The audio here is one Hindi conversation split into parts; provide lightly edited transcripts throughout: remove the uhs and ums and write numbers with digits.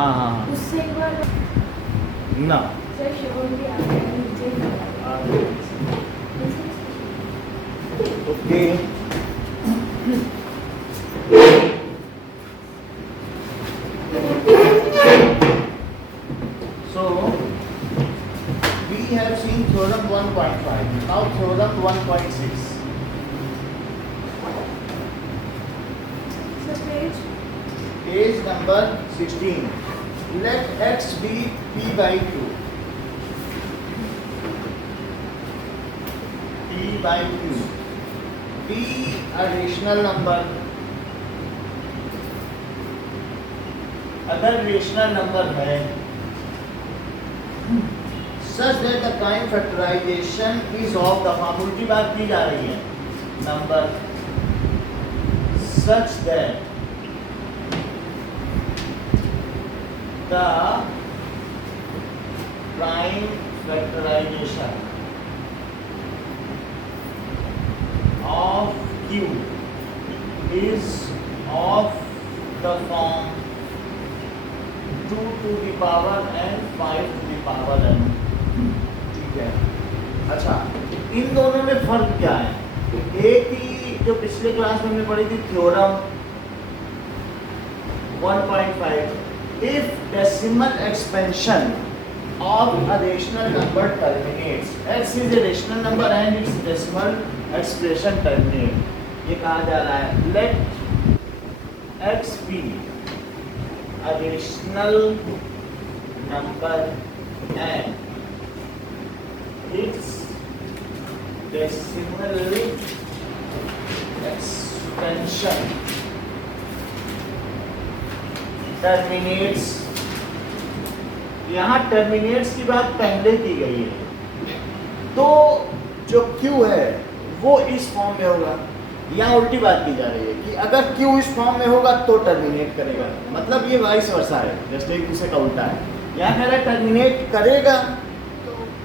हाँ हाँ हाँ उससे एक बार ना सर शोर भी आ गया नीचे okay so we have seen theorem 1.5 now theorem 1.6 sir page page number 16 let x be p by q p by q p a rational number अगर रेशनल नंबर है such that the prime factorization is of the form उल्टी बात की जा रही है number such that the prime factorization of q is of the form 2 to the power n 5 to the power n ठीक है। अच्छा इन दोनों में फर्क क्या है एक ही जो पिछले क्लास में हमने पढ़ी थी theorem 1.5 if decimal expansion of a rational number terminates x is a rational number and its decimal expression terminate ये कहा जा रहा है let x be a rational number and its decimal expansion terminates यहाँ terminates की बात पहले की गई है तो जो Q है वो इस फॉर्म में होगा यहाँ उल्टी बात की जा रही है कि अगर Q इस फॉर्म में होगा तो टर्मिनेट करेगा मतलब ये वाइस वर्सा है जस्ट एक दूसरे का उल्टा है यहाँ कह रहा है टर्मिनेट करेगा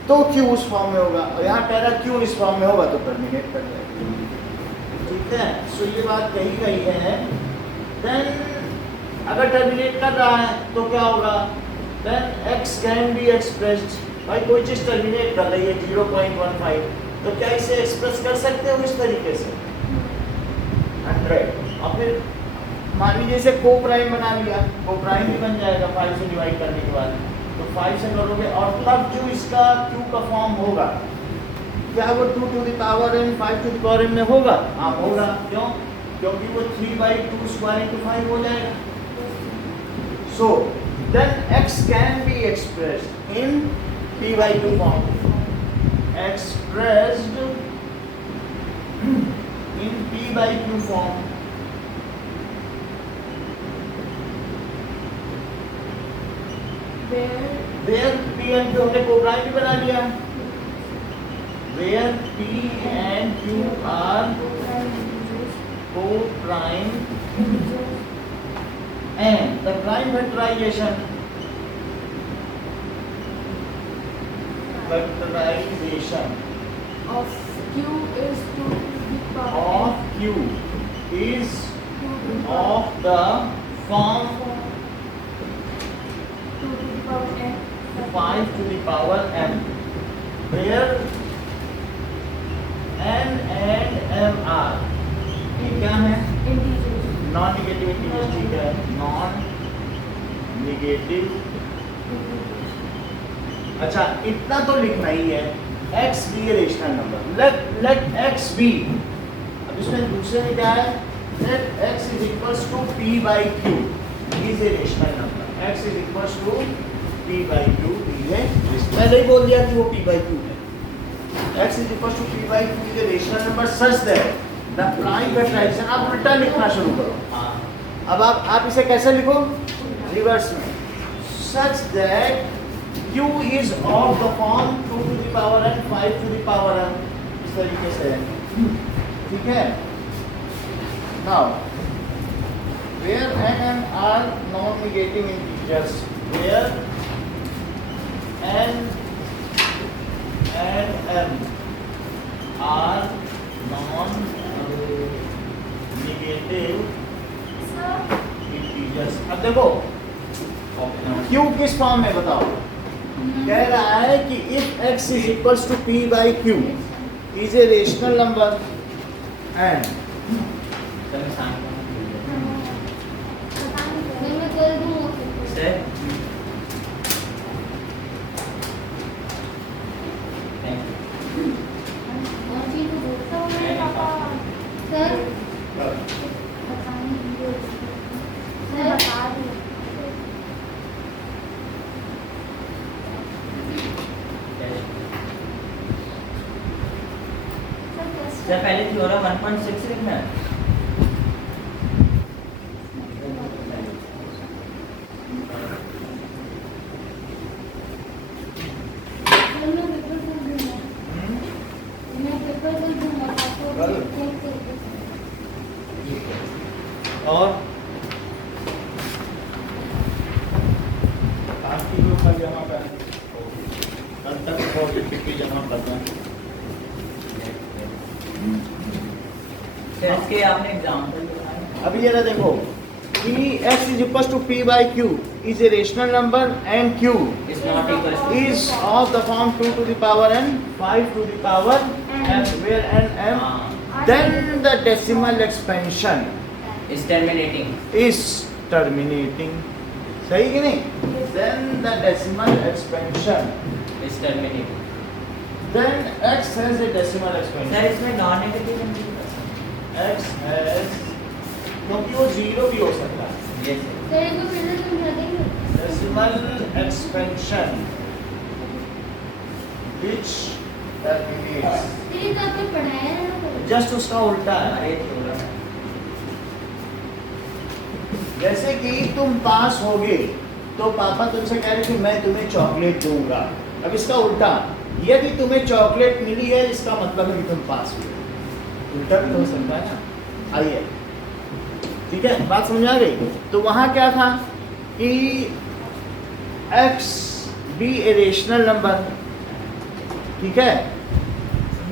तो Q उस फॉर्म में होगा और यहाँ कह रहा है Q इस फॉर्म में होगा तो टर्मिनेट कर जाएगा ठीक है सो ये बात कही गई है देन अगर टर्मिनेट कर रहा है तो क्या होगा then x can be expressed भाई कोई चीज़ टर्मिनेट कर रही है 0.15 तो क्या इसे एक्सप्रेस कर सकते हो इस तरीके से 100 और फिर मान लीजिए इसे को प्राइम बना लिया को प्राइम भी बन जाएगा 5 से डिवाइड करने के बाद तो 5 से करोगे और तब जो इसका q का फॉर्म होगा क्या वो 2 to the power n 5 to the power n में होगा हाँ होगा क्यों क्योंकि वो 3/2 स्क्वायर into 5 हो जाएगा so then x can be expressed in p/2 form expressed in p/2 form where p and q हमने कोप्राइम भी बना लिया where p and q are co-prime and the prime factorization of q is 2 to the power of q is of the form 2 to the power n 5 to the power m where n and m are ये क्या है integers नॉन निगेटिव इंटीजर्स ठीक है नॉन निगेटिव अच्छा इतना तो लिखना ही है x be a rational number let x be अब इसमें दूसरे में क्या है let x is equals to p by q is a rational number x is equals to p by q is a पहले ही बोल दिया कि वो p by q है x is equals to p by q is a rational number such that the prime factorization आप उल्टा लिखना शुरू करो अब आप इसे कैसे लिखो रिवर्स में such that q is of the form 2 to the power n 5 to the power n इस तरीके से ठीक है now where n and are non-negative integers where n and m are non-negative integers. अब देखो क्यू किस फॉर्म में बताओ? कह रहा है कि if x is equals to p by q is a rational number and नहीं मैं कर दूँगा और चीज़ को बोलता हूँ मैं पापा सर बताएंगे मैं बता दूँ सर पहले थ्योरम 1.6 लिखना है। और आपकी जो कल जमा कर कल तक पॉजिटिव जमा करना सर इसके आपने एग्जांपल बताया। अभी ये ना देखो कि x is equals to p by q is a rational number and q is not equal to is of the form 2 to the power n 5 to the power m where n m then the decimal expansion is terminating is terminating सही कि नहीं? then the decimal expansion is terminating. then x has a decimal sir expansion इसमें नॉन नेगेटिव x has क्योंकि वो जीरो भी हो सकता है यस सर इसको फिर से समझा देंगे decimal expansion which terminates तेरे तो आपने पढ़ाया है ना जस्ट उसका उल्टा है। अरे थोड़ा जैसे कि तुम पास होगे तो पापा तुमसे कह रहे कि मैं तुम्हें चॉकलेट दूंगा। अब इसका उल्टा, यदि तुम्हें चॉकलेट मिली है इसका मतलब है कि तुम पास हो। उल्टा भी हो सकता है ना। आइए ठीक है, बात समझ आ गई? तो वहाँ क्या था कि x be a rational number, ठीक है,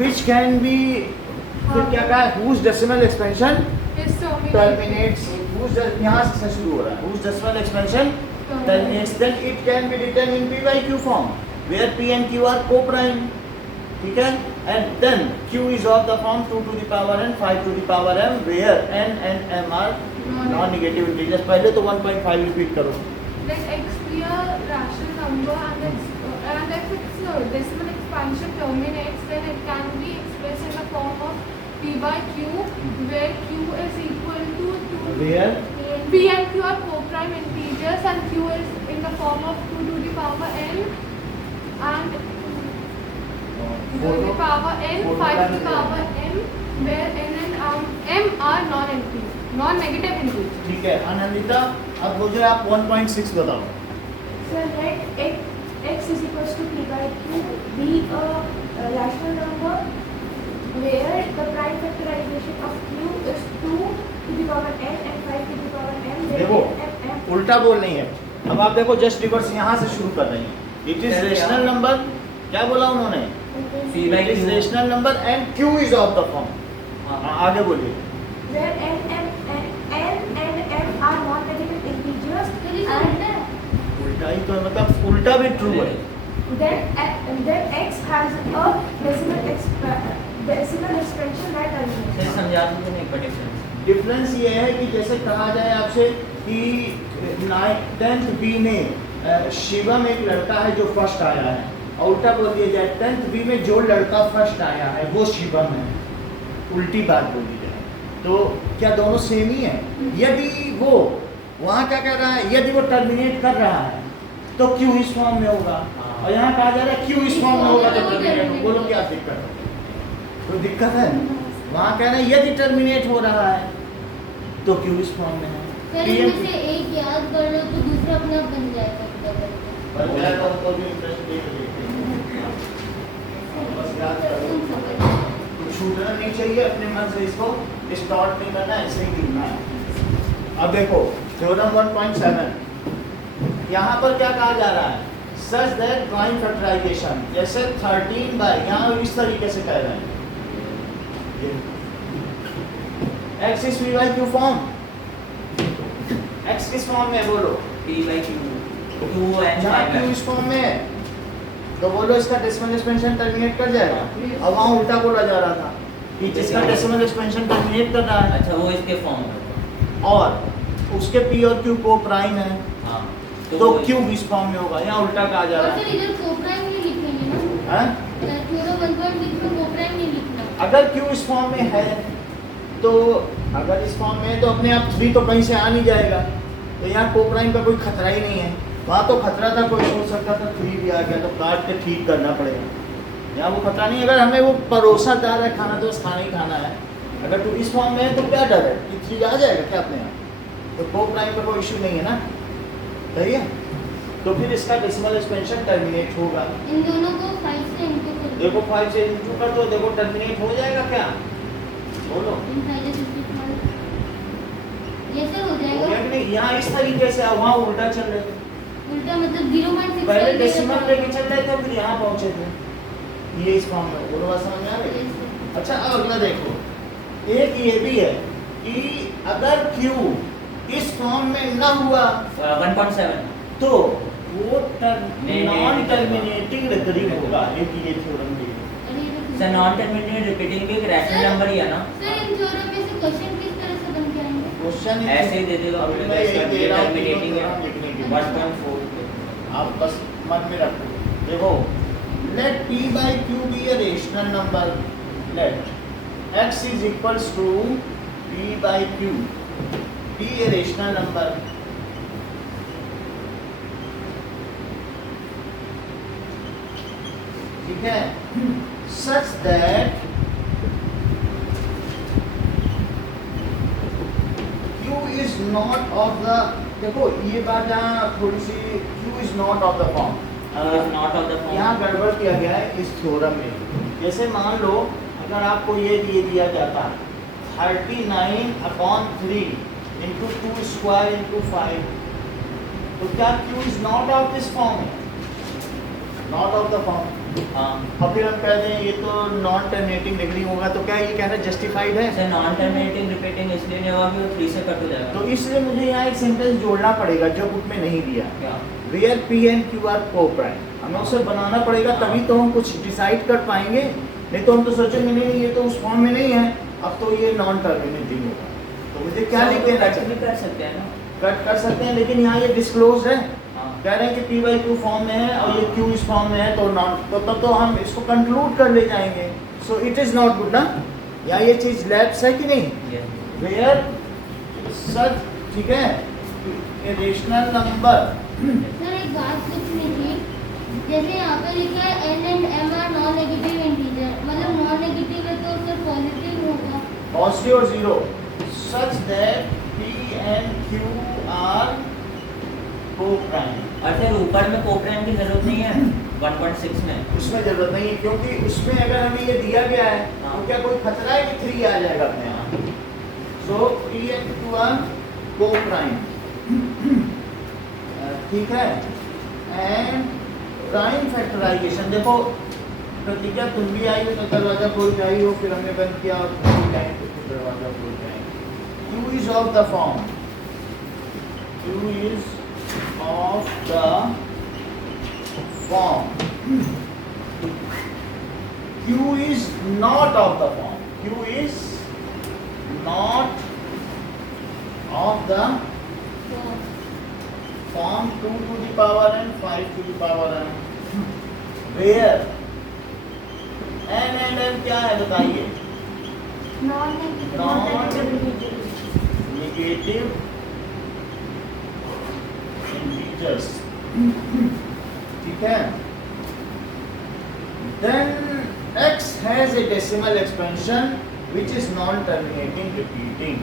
which can be फिर क्या कहा whose decimal expansion terminates, यहाँ से शुरू हो रहा है, whose decimal expansion terminates, then it can be written in p by q form where p and q are co-prime, ठीक है, and then q is of the form 2 to the power n 5 to the power m where n and m are non-negative integers। पहले तो 1.5 रिपीट करो। Let x be a rational number and if its decimal expansion terminates, then it can be expressed in the form of p by q, where q is equal to Where p and q are co-prime integers, and q is in the form of 2 to the power n and 2 to the power n, 5 to the power m, where n and m are non-negative integers. ठीक है आनंदिता, अब मुझे आप 1.6 बताओ। Sir let x is equals to p by q be a rational number where the prime factorization of q is 2 to the power n and 5 to the power m देखो where m उल्टा बोल नहीं है। अब आप देखो जस्ट रिवर्स यहाँ से शुरू कर रही हैं। इट इज रेशनल नंबर, क्या बोला उन्होंने? P by it is Q। Rational number and q is of the form. आगे बोलिए। where n and m are non-negative integers and उल्टा ही तो है, मतलब उल्टा भी ट्रू है। then x has a decimal expansion that sir terminates. समझा दो नहीं पर डिफरेंस। डिफरेंस ये है कि जैसे कहा जाए आपसे कि 10th बी में शिवम एक लड़का है जो फर्स्ट आया है, और उल्टा बोल दिया जाए 10th बी में जो लड़का फर्स्ट आया है वो शिवम है, उल्टी बात बोली जाए तो क्या दोनों सेम ही है? यदि वो वहाँ क्या कह रहा है, यदि वो टर्मिनेट कर रहा है तो क्यू इस फॉर्म में होगा, और यहाँ कहा जा रहा है क्यू इस फॉर्म में होगा तो टर्मिनेट होगा। बोलो क्या दिक्कत है? तो दिक्कत है। वहाँ कह रहे हैं यदि टर्मिनेट हो रहा है तो क्यू इस फॉर्म में है। सर इनमें से एक याद कर लो तो दूसरा अपने आप बन जाएगा। पर मेरा तो भी इंटरेस्ट देखते हैं, बस याद करो, कुछ छूटना नहीं चाहिए, अपने मन से इसको स्टार्ट नहीं करना, ऐसे ही गिनना है। अब देखो थ्योरम 1.7 यहाँ पर क्या कहा जा रहा है? सच दैट प्राइम फैक्टराइजेशन, जैसे 13 बाय, यहाँ इस तरीके से कह रहे हैं x is p by q form. x किस फॉर्म में है बोलो? P by Q Q and जहाँ M Q है। इस फॉर्म में है तो बोलो इसका डेसिमल एक्सपेंशन टर्मिनेट कर जाएगा। अब वहाँ उल्टा बोला जा रहा था कि जिसका डेसिमल एक्सपेंशन टर्मिनेट कर रहा है अच्छा वो इसके फॉर्म में होगा। और उसके P और Q को प्राइम है हाँ तो Q इस फॉर्म में होगा। यहाँ उल्टा कहा जा और रहा सर है इधर कोप्राइम नहीं लिखेंगे ना, हैं? थ्योरम 1.6 में कोप्राइम नहीं लिखना। अगर Q इस फॉर्म में है तो अगर इस फॉर्म में है तो अपने आप 3 तो कहीं से आ नहीं जाएगा, तो यहाँ को प्राइम का कोई खतरा ही नहीं है। वहाँ तो खतरा था, कोई सोच सकता था 3 भी आ गया तो काट के ठीक करना पड़ेगा। यहाँ वो खतरा नहीं, अगर हमें वो परोसा जा रहा है खाना तो खाना ही खाना है। अगर तू इस फॉर्म में है तो क्या डर है कि 3 आ जाएगा क्या अपने यहाँ, तो को प्राइम का कोई इशू नहीं है ना, सही है। तो फिर इसका डेसिमल एक्सपेंशन टर्मिनेट होगा। इन दोनों को 5 से इंटू कर दो। देखो 5 से इंटू कर दो, देखो टर्मिनेट हो जाएगा क्या, बोलो इन 5 से 55 ये सर हो हो गया जाएगा। कि नहीं। यहाँ इस तरीके से वहाँ उल्टा चल रहे थे, उल्टा मतलब 0.6 पहले डेसिमल लेके चल रहे थे फिर यहाँ पहुँचे थे, ये इस फॉर्म में। बोलो बात समझ में आ रही है? अच्छा अब अगला देखो, एक ये भी है कि अगर Q इस फॉर्म में ना हुआ 1.7 तो वो नॉन टर्मिनेटिंग रिकरिंग होगा। एक ये थ्योरम भी है। सर नॉन टर्मिनेटेड रिपीटिंग भी एक रैशनल नंबर ही है ना। सर इन थ्योरम में से क्वेश्चन किस तरह से बन के आएंगे? क्वेश्चन ऐसे ही दे देगा अभी अपने मैं ये दे रहा हूँ टर्मिनेटिंग है लिखने के लिए। 1.4 आप बस मन में रखो। देखो let P by Q be a rational number, let X is equals to P by Q be a rational number, ठीक है, such that Q is not of the, देखो ये बात यहाँ थोड़ी सी, Q is not of the form not of the यहाँ फॉर्म। गड़बड़ किया गया है इस थ्योरम में। जैसे मान लो अगर आपको ये दिया जाता 39/3 इंटू 2 स्क्वायर इंटू 5, तो क्या Q is not of this form, not of the form. हाँ और फिर हम कह दें ये तो नॉन टर्मिनेटिंग डिग्री होगा, तो क्या ये कहना जस्टिफाइड है? सर नॉन टर्मिनेटिंग रिपीटिंग इसलिए नहीं होगा कि वो 3 से कट हो जाएगा। तो इसलिए मुझे यहाँ एक सेंटेंस जोड़ना पड़ेगा जो बुक में नहीं दिया, क्या where P and Q are co-prime। हमें उसे बनाना पड़ेगा तभी तो हम कुछ डिसाइड कर पाएंगे, नहीं तो हम तो सोचेंगे नहीं ये तो उस फॉर्म में नहीं है, अब तो ये नॉन टर्मिनेटिंग होगा। तो मुझे क्या लिख देना कट चाहिए? भी कर सकते हैं ना। कट कर सकते हैं, लेकिन यहाँ ये डिस्क्लोज है, हाँ कह रहे हैं कि P by Q फॉर्म में है और ये Q इस फॉर्म में है, तो नॉन, तो तब तो हम इसको कंक्लूड कर ले जाएंगे। सो इट इज नॉट गुड ना, या ये चीज लैप्स है कि नहीं, ये वेयर सच, ठीक है, ए रेशनल नंबर। सर एक बात पूछनी थी, जैसे यहाँ पे लिखा है n and m are non negative integer, मतलब नॉन नेगेटिव है तो सर पॉजिटिव होगा। पॉजिटिव और zero, such that P and Q are co-prime। और फिर ऊपर में कोप्राइम की जरूरत नहीं है 1.6 में। उसमें जरूरत नहीं है क्योंकि उसमें अगर हमें ये दिया गया है हाँ। तो क्या कोई खतरा है कि 3 आ जाएगा अपने यहाँ। सो P and Q are co-prime, ठीक है। एंड प्राइम फैक्टराइजेशन, देखो प्रतिज्ञा तुम भी आई हो तो दरवाजा खोल के आई हो, फिर हमने बंद किया और टाइम पे फिर दरवाजा खोल के आई। Q is of the form, Q is of the form, Q is not of the form, Q is not of the form 2 to the power n 5 to the power n, where n and m क्या है बताइए, नॉन negative integers, ठीक है। Then x has a decimal expansion which is non-terminating repeating,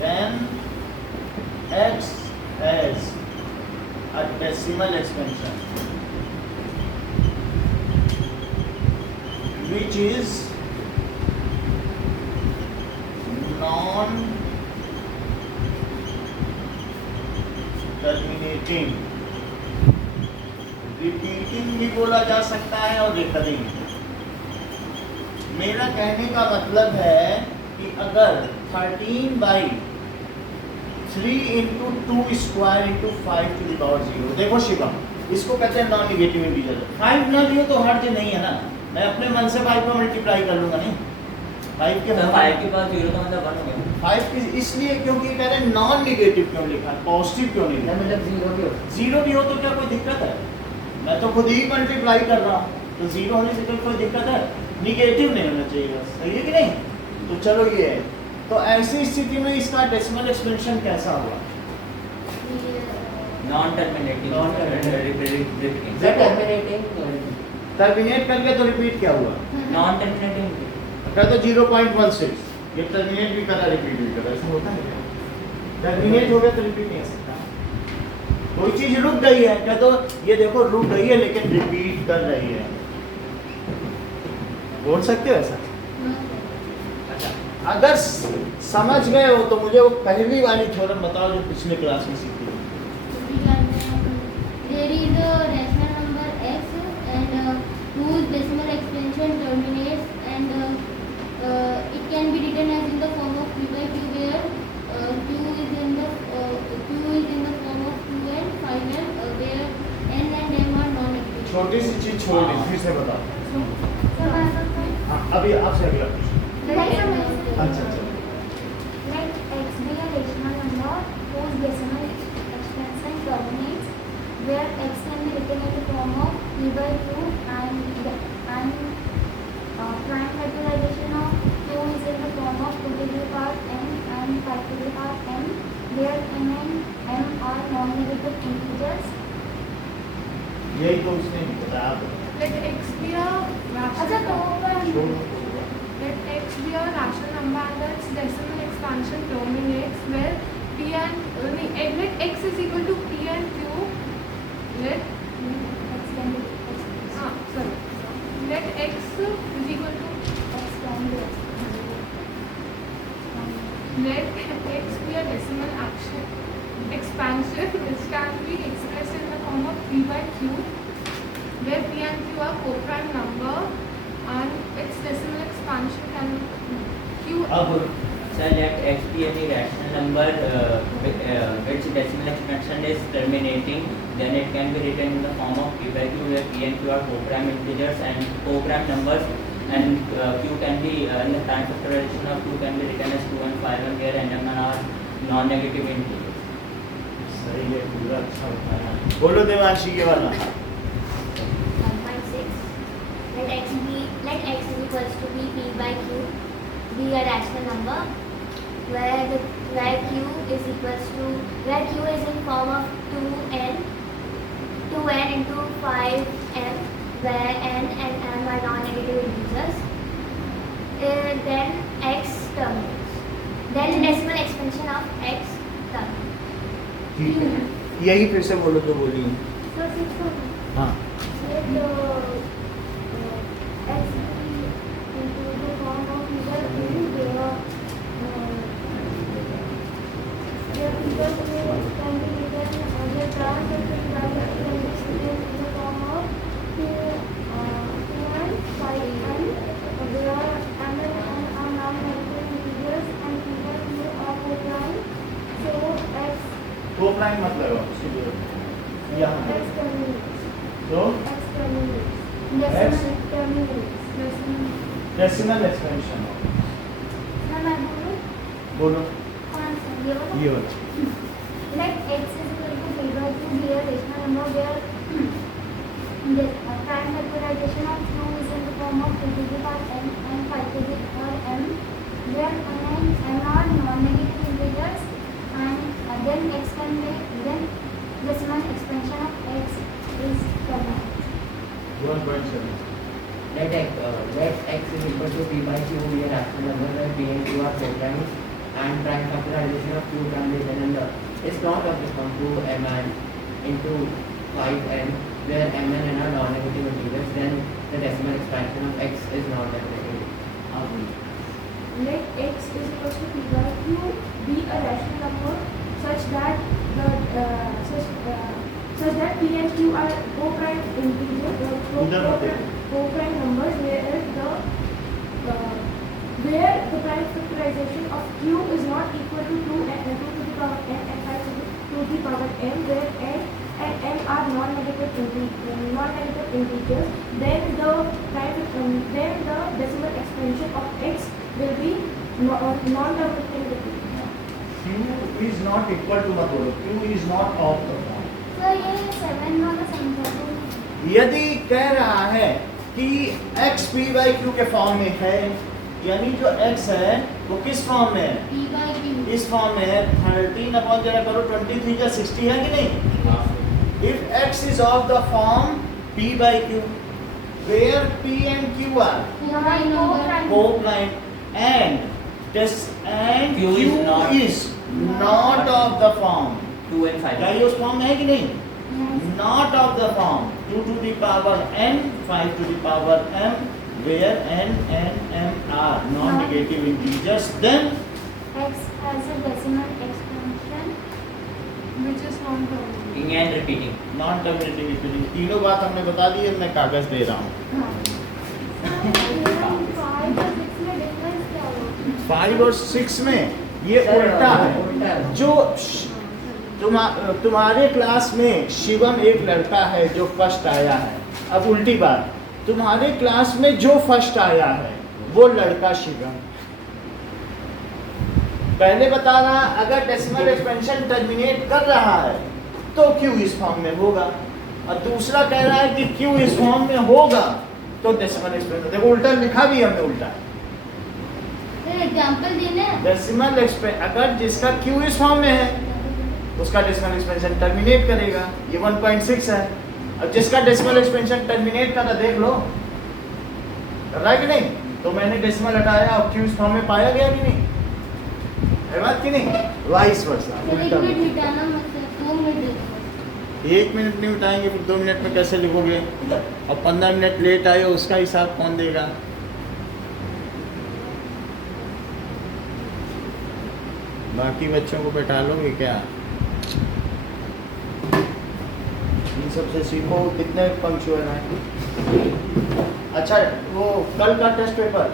then x has a decimal expansion which is non-terminating, repeating भी बोला जा सकता है और recurring। मेरा कहने का मतलब है कि अगर 13/3 3 into 2 square into 5 to the power 0। देखो शिवम, इसको कहते हैं नॉन नेगेटिव इंटीजर। 5 ना लियो तो हर्ज नहीं है ना, मैं अपने मन से 5 को मल्टीप्लाई कर लूंगा नहीं। 5 के तो 5 के पास 0 तो मतलब 1 हो गया। 5 की इसलिए क्योंकि कह रहे हैं नॉन नेगेटिव क्यों लिखा है, पॉजिटिव क्यों नहीं लिखा? मतलब 0 भी हो। 0 भी हो तो क्या कोई दिक्कत है? मैं तो खुद ही मल्टीप्लाई कर रहा हूँ, तो 0 होने से कोई दिक्कत है? नेगेटिव नहीं होना चाहिए, सही है कि नहीं? तो चलो ये है, तो ऐसी स्थिति में इसका डेसिमल एक्सपेंशन कैसा हुआ? Non terminating. टर्मिनेट करके तो रिपीट क्या हुआ? Non terminating. क्या तो 0.16 ये टर्मिनेट भी करा रिपीट भी करा, ऐसा होता है क्या? टर्मिनेट हो गया तो रिपीट नहीं हो सकता। कोई चीज रुक गई है क्या, तो ये देखो रुक गई है लेकिन रिपीट कर रही है, बोल सकते हो ऐसा? अच्छा, अगर समझ गए हो तो मुझे वो पहली वाली थ्योरम बताओ जो पिछले क्लास में सीखी। There is a rational number x and whose decimal expansion terminates and it can be written as in the form of p by q where q is in the form of 2n 5n where n and m are non-negative. छोटी सी चीज छोड़ दी, फिर से बताओ। हाँ, अभी आपसे अगला क्वेश्चन। अच्छा अच्छा, Let x be a rational number whose decimal expansion terminates, where x can be written in the form of p by q and prime factorization of q is in the form of 2 to the power n and 5 to the power n, where n and m are non-negative integers. यही तो उसने नहीं बताया, आप बताओ। Let x be a अच्छा rational तो छोड़ो। let x be a rational number and its decimal expansion terminates where p and let x is equal to p and q. Let x can be sorry. Let x is equal to x can be let x be a decimal expansion which can be expressed in the form of p by q, where p and q are co-prime number and its decimal expansion can q. अब So let x be any rational number which decimal expansion is terminating, then it can be written in the form of p by q, where p and q are co-prime integers and co-prime numbers, and q can be in the time factorization of q can be written as 2 and 5, and where n and m are non-negative integers. सही है, पूरा अच्छा बताया। बोलो देवांशी ये वाला। 1.6. Let x is equals to p by q be a rational number where q is in form of 2n into 5m, where n and m are non-negative integers. Then x terminates. Then the decimal expansion of x terminates. ठीक है, यही फिर से बोलो जो बोली हूँ। So 6. हाँ, Let x be into the form of figure n, where figure can be written as a transcendental value in the form of 2 and 5n, where m and n are non-negative integers and figure q are co-prime. So x को प्राइम मत लगाओ, सीधे यहाँ x terminates. तो X terminates. Decimal terminates. Decimal expansion Now मैं बोलूँ बोलो। कौन सा ये वाला? ये वाला। Let x is equal to p by q be a rational number where the prime factorization of q is in the form of 2 to the power n and 5 to the power m, where n and m are non-negative integers, and then x can be then decimal expansion of x is terminates. 1.7 Let x is equal to p by q be a rational number where p and q are co-primes and prime factorization of q can be written in the is not of the form 2mn into 5n, where m and n are non-negative integers, then the decimal expansion of x is not negative. Let x is equal to p by q be a rational number such that p and q are co-prime integers, उधर मत देखो। co-prime numbers, where the prime factorization of q is not equal to 2 to the power n and 5 to the power m, where n and m are non-negative integers, then the decimal expansion of x will be non-terminating. q is not equal to मत बोलो, q is not of the form. Sir ये 7 वाला संख्या तो यदि कह रहा है कि x p by q के फॉर्म में है, यानी जो x है वो किस फॉर्म में है? p by q इस फॉर्म में है। 13 अपॉन जरा करो 23 का 60 है कि नहीं? If x is of the form p by q, where p and q are co-prime and q is not of the form. 2 and 5. क्या ये उस फॉर्म में है कि नहीं? Not of the form. 2 to the power n, 5 to the power m, where n and m are non-negative integers, then x has a decimal expansion which is non-terminating. And repeating. non-terminating equation. तीनों बात हमने बता दी है, मैं कागज दे रहा हूँ। 5 और 6 में ये उल्टा है। जो तुम्हारे क्लास में शिवम एक लड़का है जो फर्स्ट आया है। अब उल्टी बात, तुम्हारे क्लास में जो फर्स्ट आया है वो लड़का शिवम। पहले बता रहा अगर डेसिमल एक्सपेंशन टर्मिनेट कर रहा है तो क्यू इस फॉर्म में होगा, और दूसरा कह रहा है कि क्यू इस फॉर्म में होगा तो डेसिमल एक्सपेंशन। देखो उल्टा लिखा भी हमने उल्टा। एग्जांपल देना है डेसिमल एक्सपेंशन अगर जिसका क्यू इस फॉर्म में है उसका डेसिमल एक्सपेंशन टर्मिनेट करेगा, ये 1.6 है। अब जिसका डेसिमल एक्सपेंशन टर्मिनेट कर रहा देख लो, कर रहा है कि नहीं? तो मैंने डेसिमल हटाया और क्यू इस फॉर्म में पाया गया कि नहीं? है बात कि नहीं? Vice versa. सर 1 मिनट मिटाना मत 2 मिनट देखो 1 मिनट नहीं उठाएंगे फिर 2 मिनट में कैसे लिखोगे? और 15 मिनट लेट आए उसका हिसाब कौन देगा? बाकी बच्चों को बैठा लोगे क्या? इन सबसे सीखो कितने पंक्चुअल हैं। अच्छा वो कल का टेस्ट पेपर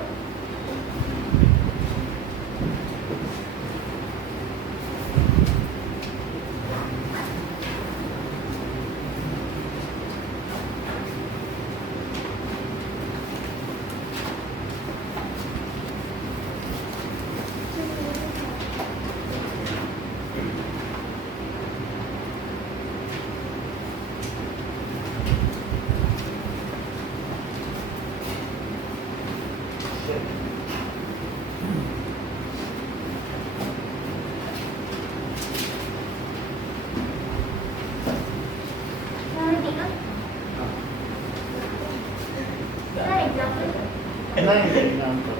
नहीं नाम पर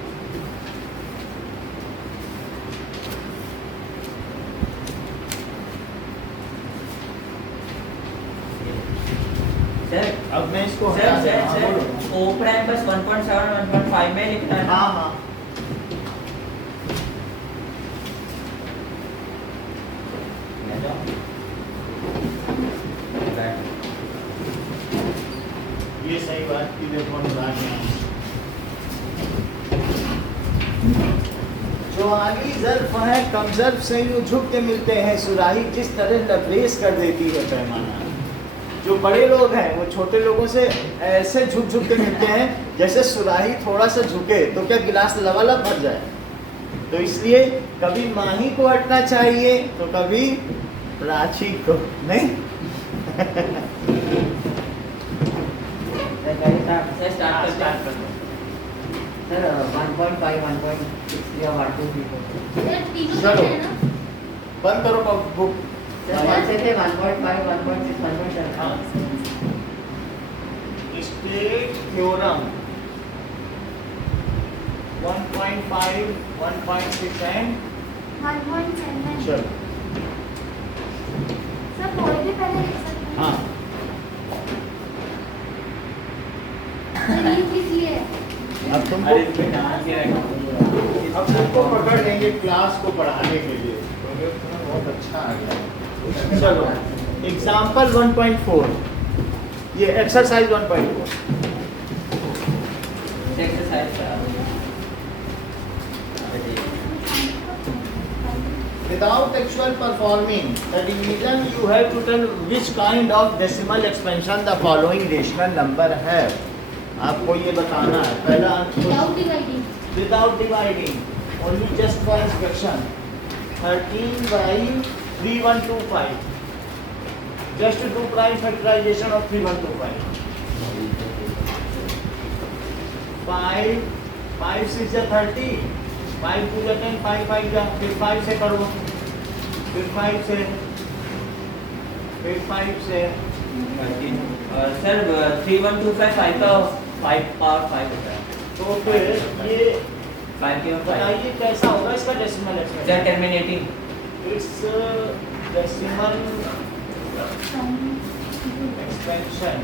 सर अब मैं इसको सर हटा सर देता हूँ। सर बोलो। ओ प्राइम बस 1.7 1.5 में लिखना है ना? हाँ हाँ मैं तो बैठ ये सही बात की। देखो अनुराग यहाँ जो आली ज़र्फ है कम ज़र्फ से यूँ झुक के मिलते हैं सुराही, जिस तरह लबरेज कर देती है पैमाना। जो बड़े लोग हैं वो छोटे लोगों से ऐसे झुक झुक के मिलते हैं जैसे सुराही थोड़ा सा झुके तो क्या गिलास लबालब भर जाए। तो इसलिए कभी माही को हटना चाहिए तो कभी प्राची को नहीं। सर स्टार्ट करते हैं। सर 1.5 1.6 या 1 2 3 सर तीनों चलो। है ना बंद करो बुक। सर कौन से थे 1.5 1.6 1.7 हाँ स्टेट थ्योरम 1.5 1.6 एंड 1.7 चलो सर थोड़ी देर पहले लिख सकते हैं। हाँ सर ये किस लिए है अब तुमको अरे इसमें डाल के रखो। अब तुमको पकड़ लेंगे क्लास को पढ़ाने के लिए। प्रोजेक्ट में बहुत अच्छा आ गया। चलो एग्जाम्पल 1.4 ये exercise 1.4 exercise Without actual performing the division, you have to tell which kind of decimal expansion the following rational number have. आपको ये बताना है पहला Without dividing. without dividing, only just for inspection. 13 by 3125. Just to do prime factorization of 3125. 5 6 is 30. 5 2 is 10. 5 5 जा फिर 5 से करो. फिर 5 से. फिर 5 से. सर 3125 5 का 5 पावर 5 होता है। तो फिर ये 5 के 5 बताइए कैसा होगा इसका decimal expansion. Sir terminating Its decimal expansion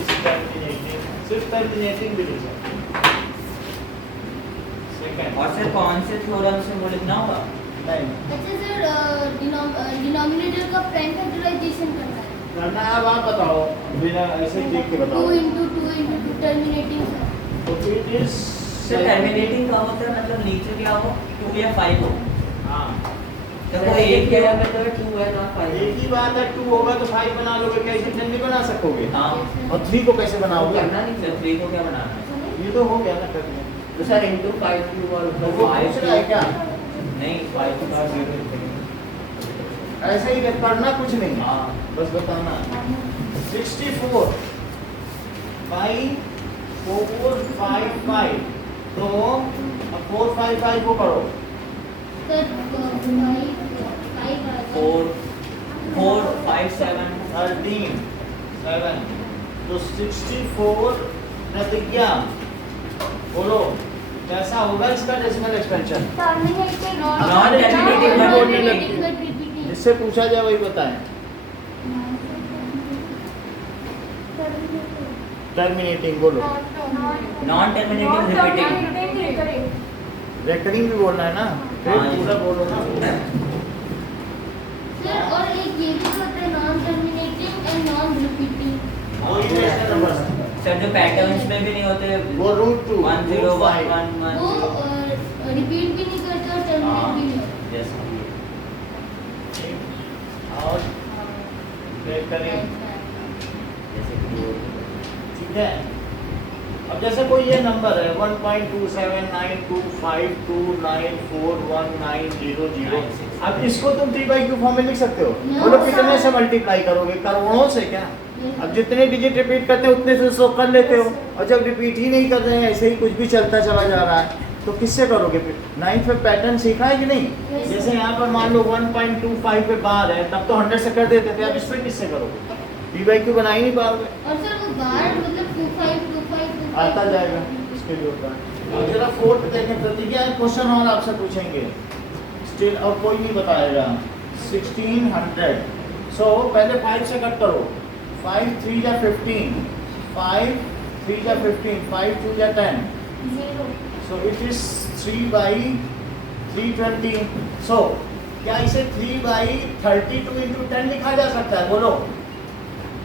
is terminating. सिर्फ terminating division. Second. और सर कौन से थ्योरम से वो लिखना होगा? नहीं अच्छा सर डिनोमिनेटर का प्राइम फैक्टराइजेशन करना है। करना है. अब आप बताओ बिना ऐसे देख के 2 बताओ. into 2 terminating sir. तो it is सर टर्मिनेटिंग का मतलब नीचे क्या हो 2 या 5 हो। हाँ तो वो एक क्या क्या मतलब 2 है ना 5 एक ही बात है. 2 होगा तो 5 बना लोगे. कैसे 10 नहीं बना सकोगे. हाँ और 3 को कैसे बनाओगे. करना नहीं सर 3 को क्या बनाना है? ये तो हो गया ना करने. तो सर into 5 क्यूब और तो वो पूछ रहा है क्या. नहीं 5 का 0 ऐसे ही करना कुछ नहीं. हाँ बस बताना. 64 by 455. तो अब 455 को करो. सर 4 5 7 13 7. तो 64 प्रतिज्ञा बोलो कैसा होगा इसका डेसिमल एक्सपेंशन. Terminating. Non-terminating. जिससे पूछा जाए वही बताएं. टर्मिनेटिंग बोलो. नॉन टर्मिनेटिंग रिपीटिंग रेकरिंग भी बोलना है ना. फिर हाँ। पूरा बोलो ना. सर और एक ये भी होता है non terminating and non repeating. वही रेशनल नंबर. सर जो पैटर्न्स में भी नहीं होते वो रूट 2 1 0 1 1 वो 1 रिपीट भी नहीं करता और टर्मिनेट भी नहीं करता। यस और रेकरिंग. ठीक है. अब जैसे कोई ये नंबर है 1.27925294190. अब इसको तुम 3/q फॉर्म में लिख सकते हो. बोलो कितने से मल्टीप्लाई करोगे. करोड़ों से क्या. अब जितने डिजिट रिपीट करते हो उतने से सो कर लेते हो. और जब रिपीट ही नहीं कर रहे हैं ऐसे ही कुछ भी चलता चला जा रहा है तो किससे करोगे फिर. 9th में पैटर्न सीखा है कि नहीं. जैसे यहाँ पर मान लो 1.25 पे बार है तब तो 100 से कर देते थे. अब इसमें किससे करोगे. 3/q बना ही नहीं पाओगे. और सर वो बार मतलब 25 आता जाएगा इसके लिए होता है. अब जरा 4 पे देखें. प्रतिज्ञा क्वेश्चन और आपसे पूछेंगे स्टिल और कोई नहीं बताएगा. 1600. सो पहले 5 से कट करो. 5 3 या 15. 5 3 या 15. 5 2 या 10. So it is 3/320. So क्या इसे 3/32 into 10 लिखा जा सकता है. बोलो.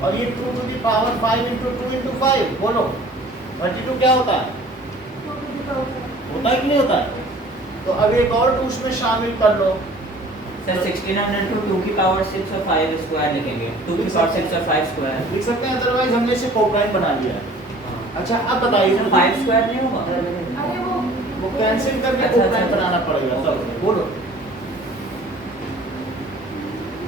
और ये 2 to the power 5 into 2 into 5. बोलो 32 क्या होता है. होता है कि नहीं होता है. तो अब एक और 2 उसमें शामिल कर लो. सर 1600 को 2 की पावर 6 और 5 स्क्वायर लिखेंगे 2 की पावर 6 और 5 स्क्वायर लिख सकते हैं. अदरवाइज हमने इसे कोप्राइम बना लिया है. अच्छा अब बताइए 5 स्क्वायर नहीं होगा अरे वो कैंसिल करके अच्छा, कोप्राइम अच्छा। बनाना पड़ेगा. तब बोलो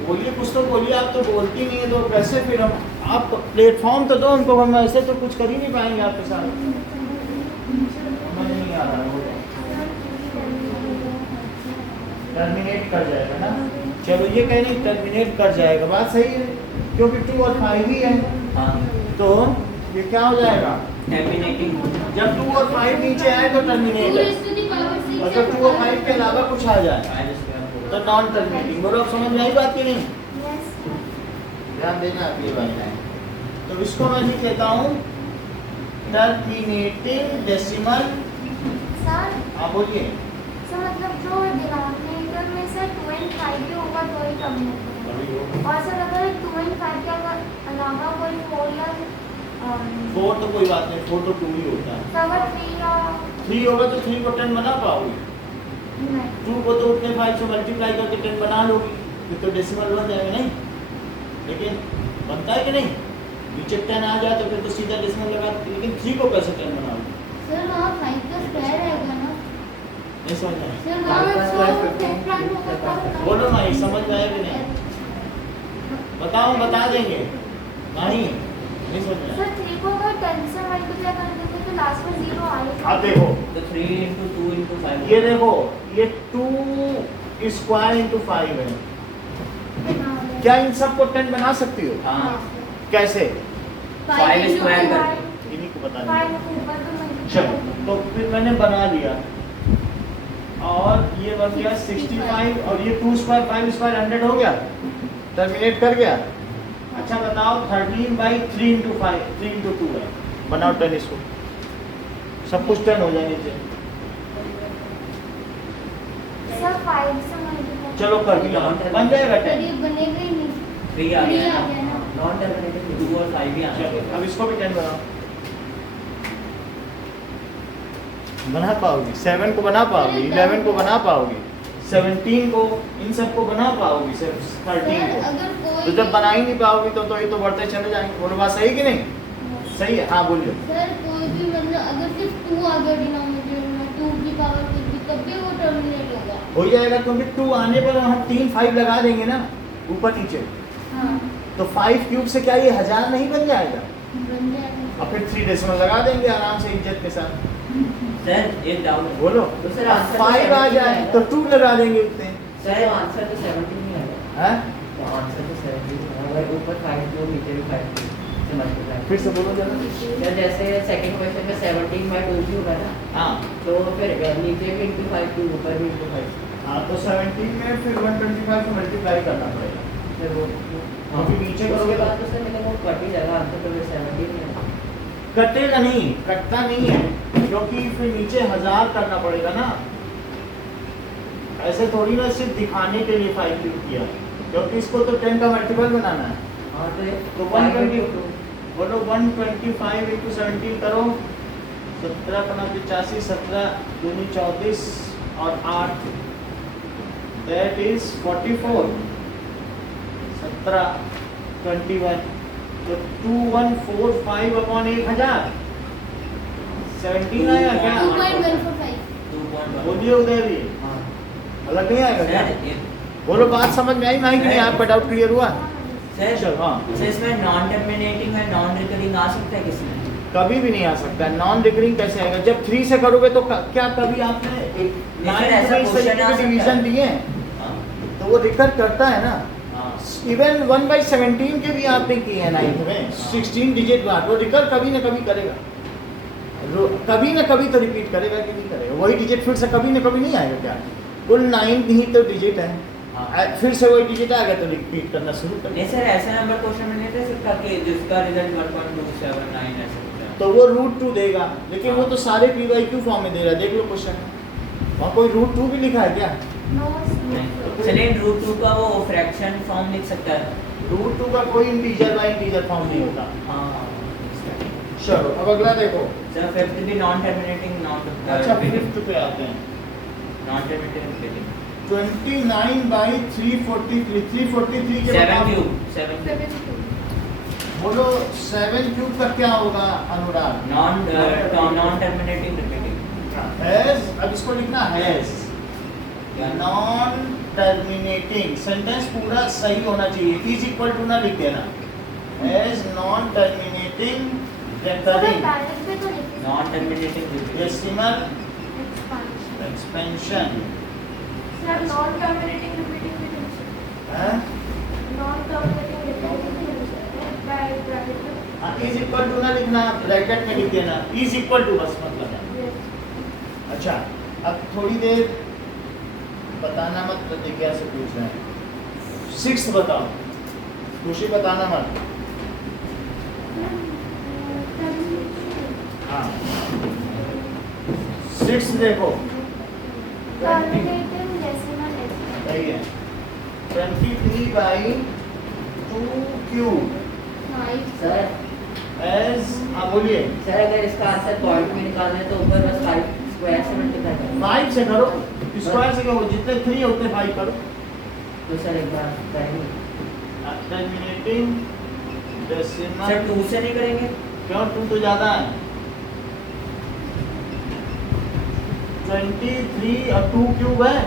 बोलिए कुछ तो बोलिए. आप तो बोलती नहीं है तो कैसे फिर हम. आप प्लेटफॉर्म तो दो उनको. हम ऐसे तो कुछ कर ही नहीं पाएंगे आपके साथ. समझ नहीं आ रहा है. टर्मिनेट कर जाएगा ना. चलो ये कह रही टर्मिनेट कर जाएगा. बात सही है क्योंकि 2 और 5 ही है. हाँ तो ये क्या हो जाएगा. टर्मिनेटिंग जब 2 और 5 नीचे आए तो टर्मिनेट है. और जब 2 और 5 के अलावा कुछ आ जाए 5 स्क्वायर तो नॉन टर्मिनेटिंग. बोलो अब समझ में आई बात की नहीं. ध्यान देना आप ये बात है. तो इसको मैं लिख लेता हूँ टर्मिनेटिंग डेसिमल. सर हाँ बोलिए. मतलब जो डिनोमिनेटर में सर 2 and 5 भी होगा तो ही कम होगा. और सर अगर 2 and 5 के अलावा कोई 4 या 4 तो कोई बात नहीं. 4 तो 2 ही होता है. अगर 3 या 3 होगा तो 3 को 10 बना पाओगे. नहीं 2 को तो उतने 5 से मल्टीप्लाई करके 10 बना लोगी, फिर तो डेसिमल बन जाएगा नहीं, लेकिन बनता है कि नहीं, नीचे 10 आ जाए तो फिर तो सीधा डेसिमल लगा, लेकिन 3 को कैसे 10 बनाओगे? सर वहाँ 5 का स्क्वायर आएगा ना? नहीं समझ में आया? सर हाँ, वहाँ so co-prime होगा तब बोलो ना, ये समझ में आया कि नहीं? बताओ, बता देंगे नहीं, नहीं समझ में आया? सर 3 को अगर 10 से मल्टीप्लाई कर देंगे तो लास्ट में 0 आएगा। आप देखो, तो 3 into 2 into 5. ये देखो, ये 2 स्क्वायर इंटू 5 है, क्या इन सबको 10 बना सकती हो? हाँ. कैसे? 5 square कर. इन्हीं को बता फाइव देंगे। को ऊपर तो multiply चलो, कर देंगे। तो फिर मैंने बना लिया और ये बन गया 65 और ये 2 स्क्वायर 5 स्क्वायर 100 हो गया, टर्मिनेट कर गया। अच्छा बताओ 13/3 into 5 3 into 2 है, बनाओ 10 इसको, सब कुछ 10 हो जाए नीचे। सर 5 से मल्टीप्लाई चलो कर दिया, बन जाएगा सर 10। ये बनेगा ही नहीं। 3 आ 3 गया आ ना. गया ना? नॉन टर्मिनेटिंग 2 और 5 भी आना चलो, चाहिए. अब इसको भी 10 बनाओ, बना पाओगी? 7 को बना पाओगी, 11 को बना पाओगी, 17 को, इन सब को बना पाओगी, 13 सर को? अगर कोई तो जब बना ही नहीं पाओगी तो ये तो बढ़ते चले जाएंगे। बोलो बात सही कि नहीं? सही है, हाँ बोलिए। सर कोई भी मतलब अगर सिर्फ 2 आ गया डिनोमिनेटर में 2 की पावर कुछ भी तब भी वो टर्मिनेट होगा। हो जाएगा, क्योंकि 2 आने पर हम 3 5 लगा देंगे ना ऊपर नीचे, हाँ तो 5 क्यूब से क्या ये 1000 नहीं बन जाएगा? बन जाएगा। और फिर 3 डेसिमल लगा देंगे आराम से इज्जत के साथ। सर एक डाउट. बोलो, तो सर अब आंसर तो 5 आ 17 जाए तो 2 लगा देंगे उतने, सर आंसर तो 17 ही आएगा। हैं? तो आंसर तो 17 है, अगर ऊपर 5 क्यूब नीचे भी 5 क्यूब से मल्टीप्लाई। फिर से बोलो जरा। सर जैसे सेकंड क्वेश्चन में 17/2 क्यूब है ना, हाँ तो फिर नीचे भी इंटू 5 क्यूब, ऊपर भी इंटू 5 क्यूब। हाँ, तो 17 में फिर 125 से मल्टीप्लाई करना पड़ेगा, फिर वो हाँ, फिर नीचे उसके करोगे बाद तो सर मतलब वो कट ही जाएगा, आंसर तो फिर 17 ही है। कटेगा नहीं, कटता नहीं है, क्योंकि फिर नीचे 1000 करना पड़ेगा ना। ऐसे थोड़ी ना सिर्फ दिखाने के लिए 5 क्यूब किया, क्योंकि इसको तो 10 का मल्टीपल बनाना है। हाँ तो 120 बोलो 125 into 17 करो, 17 × 85, 17 दूनी 34 और 8, दैट इज 44, 17 21, तो 2145 अपॉन 1000, 17 आया क्या? 2.145। 2.1. बोलिए उदय भी, हाँ अलग नहीं आएगा क्या? सर एक बोलो, बात समझ में आई नहीं कि नहीं? आपका डाउट क्लियर हुआ? सर चलो, हाँ। सर इसमें नॉन टर्मिनेटिंग में नॉन रिकरिंग आ सकता है किसी में? कभी भी नहीं आ सकता है। नॉन रिकरिंग कैसे आएगा? जब 3 से करोगे तो क्या कभी आपने ऐसा क्वेश्चन आ सकता डिवीजन है। दिए हैं? हाँ. तो वो रिकर करता है ना। हाँ. इवन 1/17 के भी आपने किए हैं 9th में, 16 डिजिट बाद, वो रिकर कभी ना कभी करेगा, कभी ना कभी तो रिपीट करेगा कि नहीं करेगा? वही डिजिट फिर से कभी ना कभी नहीं आएगा क्या? कुल 9 ही तो डिजिट है, हाँ. फिर से वही डिजिट आएगा तो रिपीट करना शुरू कर नहीं सर ऐसा नंबर क्वेश्चन में नहीं दे सकता कि जिसका रिजल्ट 1.279 ऐसा कुछ है. तो वो √2 देगा, लेकिन वो तो सारे p/q फॉर्म में दे रहा है। देख लो क्वेश्चन, वहाँ कोई √2 भी लिखा है क्या? नो नहीं. चलिए √2 का वो फ्रैक्शन फॉर्म लिख सकता है. √2 का कोई इंटीजर बाय इंटीजर फॉर्म नहीं होता। हाँ. चलो, अब अगला देखो। सर फिफ्थ भी नॉन टर्मिनेटिंग नॉन अच्छा, 5th पे आते हैं। नॉन टर्मिनेटिंग 29/343, 343 के 7 बाद क्यूब 7 7 cube. बोलो 7 क्यूब का क्या होगा Anurag? Non terminating repeating. Has, अब इसको लिखना हैज, नॉन टर्मिनेटिंग, सेंटेंस पूरा सही होना चाहिए, इज इक्वल टू ना लिख देना, has non terminating recurring non terminating repeating. Decimal expansion, sir non terminating repeating भी लिख सकते है? हैं। नॉन टर्मिनेटिंग रिपीटिंग भी लिख सकते हैं ब्रैकेट में। इज इक्वल टू ना लिखना, ब्रैकेट में लिख देना इज इक्वल टू, बस मतलब है। Yes. अच्छा, अब थोड़ी देर बताना मत, प्रतिज्ञा से पूछ रहे हैं। 6 बताओ, खुशी बताना मत। हाँ, 6 देखो, टर्मिनेटिंग डेसिमल एक्सपेंशन। सही है। 23/2 क्यूब सर एज, हाँ बोलिए। सर अगर इसका आंसर पॉइंट में निकालना है तो ऊपर बस 5 स्क्वायर से मल्टीप्लाई करें। 5 से करो, स्क्वायर से क्या हो, जितने 3 उतने 5 करो। तो सर एक बार करेंगे। टर्मिनेटिंग सर डेसिमल 2 से नहीं करेंगे? क्यों, 2 तो ज्यादा है। 23 और 2 क्यूब है,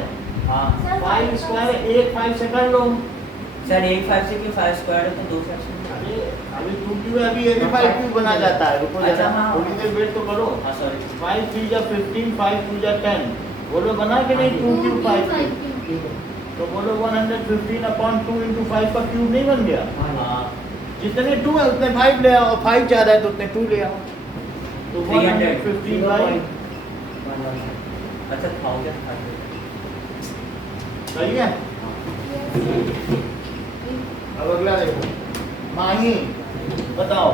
हाँ 5 स्क्वायर है, 1 5 से कर लो। सर 1 5 से क्यों 5 स्क्वायर है तो 2 से अरे अभी 2 क्यूब है, अभी ये भी 5 क्यूब बना जाता है। रुको अच्छा, जरा, हाँ। थोड़ी देर वेट तो करो। हाँ सॉरी 5 3 जा 15, 5 2 जा 10। बोलो बना कि नहीं? 2 क्यूब 5 क्यूब। ठीक है। तो बोलो 115 अपॉन 2 इंटू 5 का क्यूब नहीं बन गया? हाँ जितने 2 है उतने 5 ले आओ, 5 ज्यादा है तो उतने 2 ले आओ। तो 115 बाई, अच्छा 1000 सही है। अब अगला देखो, माही बताओ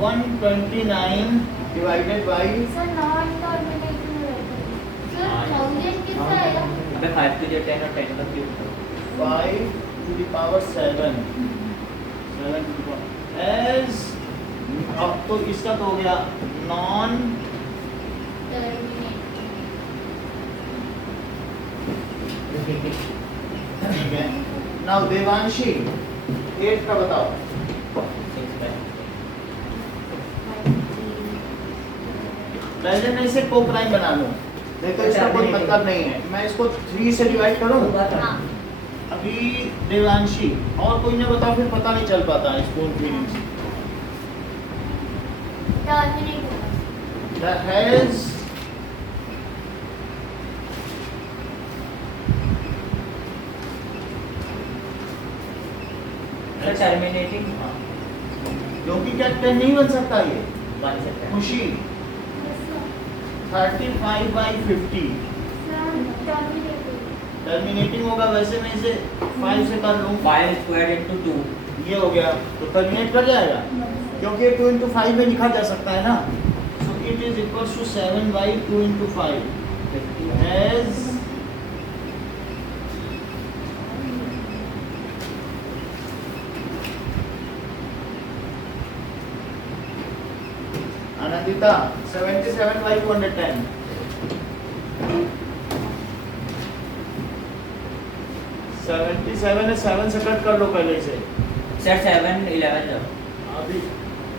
129 divided by sir non terminating रहेगा। सर 1000 कितना आएगा? अबे 5 to the 10 और 10 का cube 5 to the power 7 to the power as, अब तो इसका तो हो गया नॉन ठीक है। नाउ देवांशी 8 का बताओ। 6 by पहले मैं इसे को प्राइम बना लूं, नहीं तो इसका कोई मतलब नहीं है। मैं इसको 3 से डिवाइड करूं। हाँ अभी देवांशी और कोई ने बताओ, फिर पता नहीं चल पाता है स्पून फीडिंग से। टर्मिनेट होगा। The has सर टर्मिनेटिंग क्योंकि क्या 10 नहीं बन सकता ये। बन सकता है। खुशी 35 बाई 50 टर्मिनेटिंग होगा। वैसे मैं इसे 5 से कर लूँ, 5 square into 2 ये हो गया तो टर्मिनेट कर जाएगा, क्योंकि 2 इंटू 5 में लिखा जा सकता है ना। So it is equal to 7 by 2 into 5 as Anandita 77 by 210 77 है, 7 से कट कर लो पहले इसे। सर 7 11 जाओ। अभी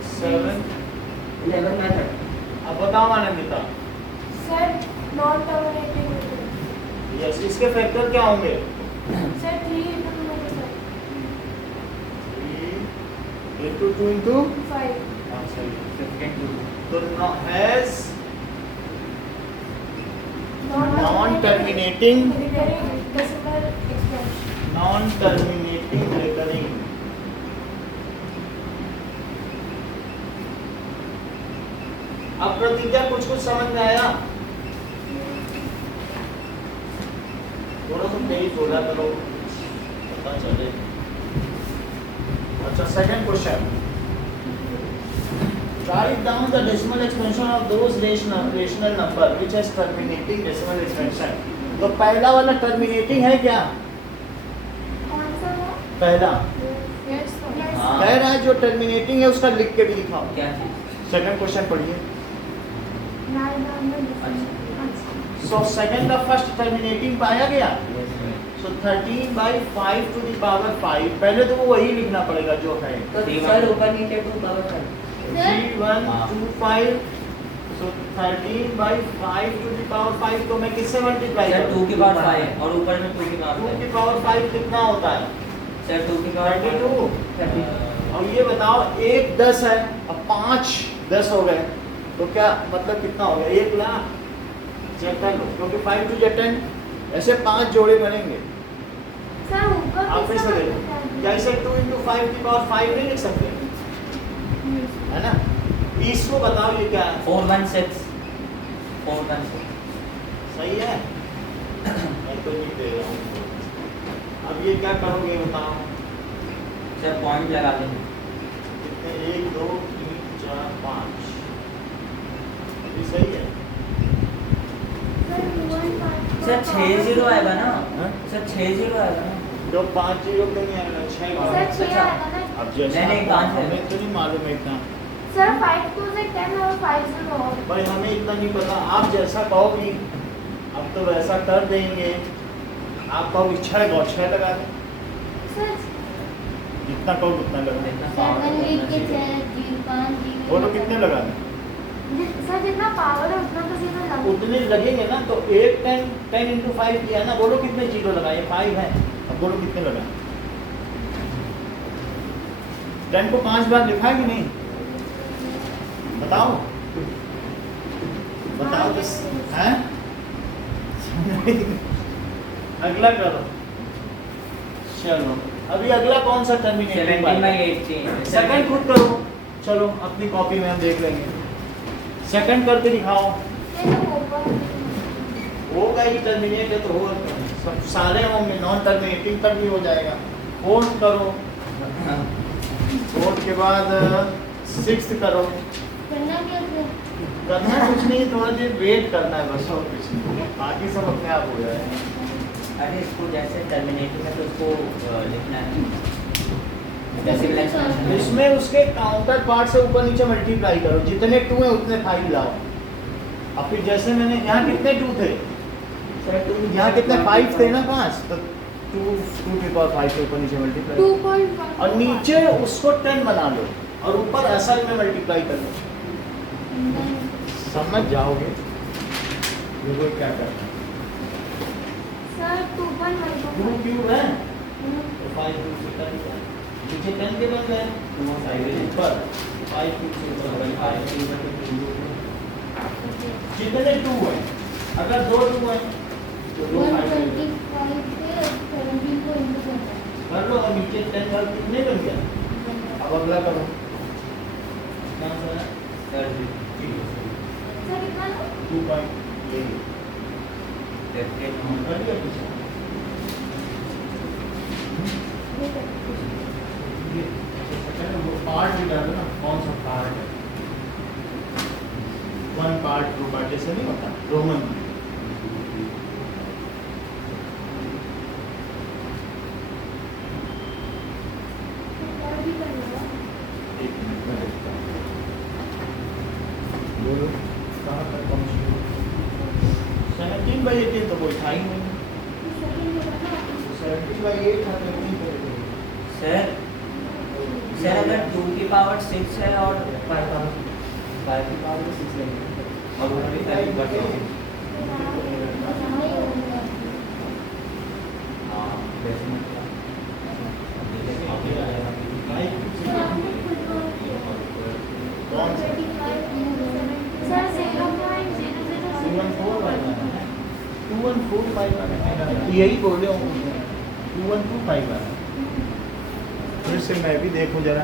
7 11 मेथड। अब बताओ Anandita. Sir non terminating yes, इसके फैक्टर क्या होंगे? सर 3 इंटू 2 इंटू 5 हाँ सही। 15 तो has non terminating decimal expansion. Non terminating recurring. अब प्रतिज्ञा कुछ समझ में आया? थोड़ा सा तेज बोला करो, पता चले। अच्छा, second question, write down the decimal expansion of those rational number which has terminating decimal expansion। तो पहला वाला टर्मिनेटिंग है क्या? कौन सा है? पहला Yes, sir. हाँ। कह रहा है जो टर्मिनेटिंग है उसका लिख के भी दिखाओ। क्या चीज? सेकंड क्वेश्चन पढ़िए। अच्छा। सो सेकंड का फर्स्ट टर्मिनेटिंग पाया गया। सो 13 बाई 5 टू द पावर 5। पहले तो वो वही लिखना पड़ेगा जो है। तो सर ऊपर नीचे 2 power 5। 3 1 2 5। So 13 by 5 to the power 5 को मैं किससे मल्टीप्लाई सर करूं? 2 की पावर 5 और ऊपर में 2 की 2 पावर की पावर 5 कितना होता है? सर 2 की पावर 32। 30। और ये बताओ, 1 10 है, अब 5 10 हो गए, तो क्या मतलब कितना हो गया? 1 लाख। चेक कर लो, क्योंकि 5 टू 10 ऐसे 5 जोड़े बनेंगे। सर ऊपर आप फिर से देखो, क्या इसे 2 इंटू 5 की पावर 5 नहीं लिख सकते, है ना? इसको बताओ ये क्या है? 416 416 सही है? मैं तो नहीं दे रहा हूँ। अब ये क्या करोगे बताओ? सर पॉइंट लगा देंगे। कितने? 1 2 3 4 5। ये सही है? सर 60 आएगा ना? हाँ? सर 60 आएगा ना? तो 5 0 तो नहीं आएगा, 6 सर आएगा। 6 आएगा ना? अब जैसा नहीं, नहीं, 5 है। हमें तो नहीं मालूम है इतना सर 5 2 से 10 और 5 0 और भाई, हमें इतना नहीं पता। आप जैसा कहोगी अब तो वैसा कर देंगे, आपका इच्छा है बहुत 6 लगा दें, सर जितना कहो उतना लगा दें। जितना power 7 है, लिख के उतना 6 5 बोलो कितने लगा दें? सर जितना पावर है उतना तो जीरो लगेगा। उतने लगेंगे ना, तो 8 10 into 5 किया है ना, बोलो कितने जीरो लगाए? 5 है। अब बोलो कितने लगाए? 10 को 5 बार लिखा है कि नहीं? बताओ बताओ तो हैं? अगला करो, चलो अभी अगला कौन सा टर्मिनेटिंग 17/8 सेकंड खुद करो, चलो अपनी कॉपी में हम देख लेंगे, सेकंड करके दिखाओ। होगा ही, टर्मिनेट है तो होगा, सब सारे होंगे, नॉन टर्मिनेटिंग तक भी हो जाएगा। फोर्थ करो, फोर्थ के बाद सिक्स्थ करो। करना क्या है? करना कुछ नहीं, थोड़ा देर वेट करना है बस, और कुछ नहीं, बाकी सब अपने आप हो जाएगा। अरे इसको जैसे टर्मिनेटिंग है तो उसको लिखना है डेसिमल एक्सपेंशन में। इसमें उसके काउंटर पार्ट से ऊपर नीचे मल्टीप्लाई करो, जितने 2 हैं उतने 5 लाओ। अब फिर जैसे मैंने यहाँ कितने 2 थे, यहाँ कितने 5 थे ना, 5, तो 2 की पावर 5 के ऊपर नीचे मल्टीप्लाई 2.1 और नीचे उसको 10 बना लो और ऊपर ऐसा में मल्टीप्लाई कर लो, समझ जाओगे देखो क्या करना है। सर 2.1 2 क्यूब है तो 5 क्यूब से 10 है, नीचे 10 के बन गए, ऊपर 5 क्यूब से ऊपर 5 क्यूब। कितने 2 है? अगर 2 है तो 2 5 125 से 17 को इंटू करना है। कर लो और नीचे 10 बार कितने बन गया? अब अगला करो, कितना सा है? सर कितना लो? 2.8 15 कर दिया पीछे। ये सेकंड वो पार्ट भी डालो ना, कौन सा पार्ट है? 1 पार्ट 2 पार्ट जैसे नहीं होता रोमन। और भी करना है। एक मिनट में देखता हूँ, बोलो कहाँ तक पहुँचे? 17/18 तो कोई था ही नहीं, सेकंड में करना है। 17/8 था तो नहीं करेंगे। सर सर अगर 2 की पावर 6 है और 5 की पावर 6 है और ऊपर भी 5 बचेंगे। हाँ डेसिमल कौन सा? सर 0.000 21451 यही बोले होंगे, 21251। फिर से मैं भी देखूं जरा,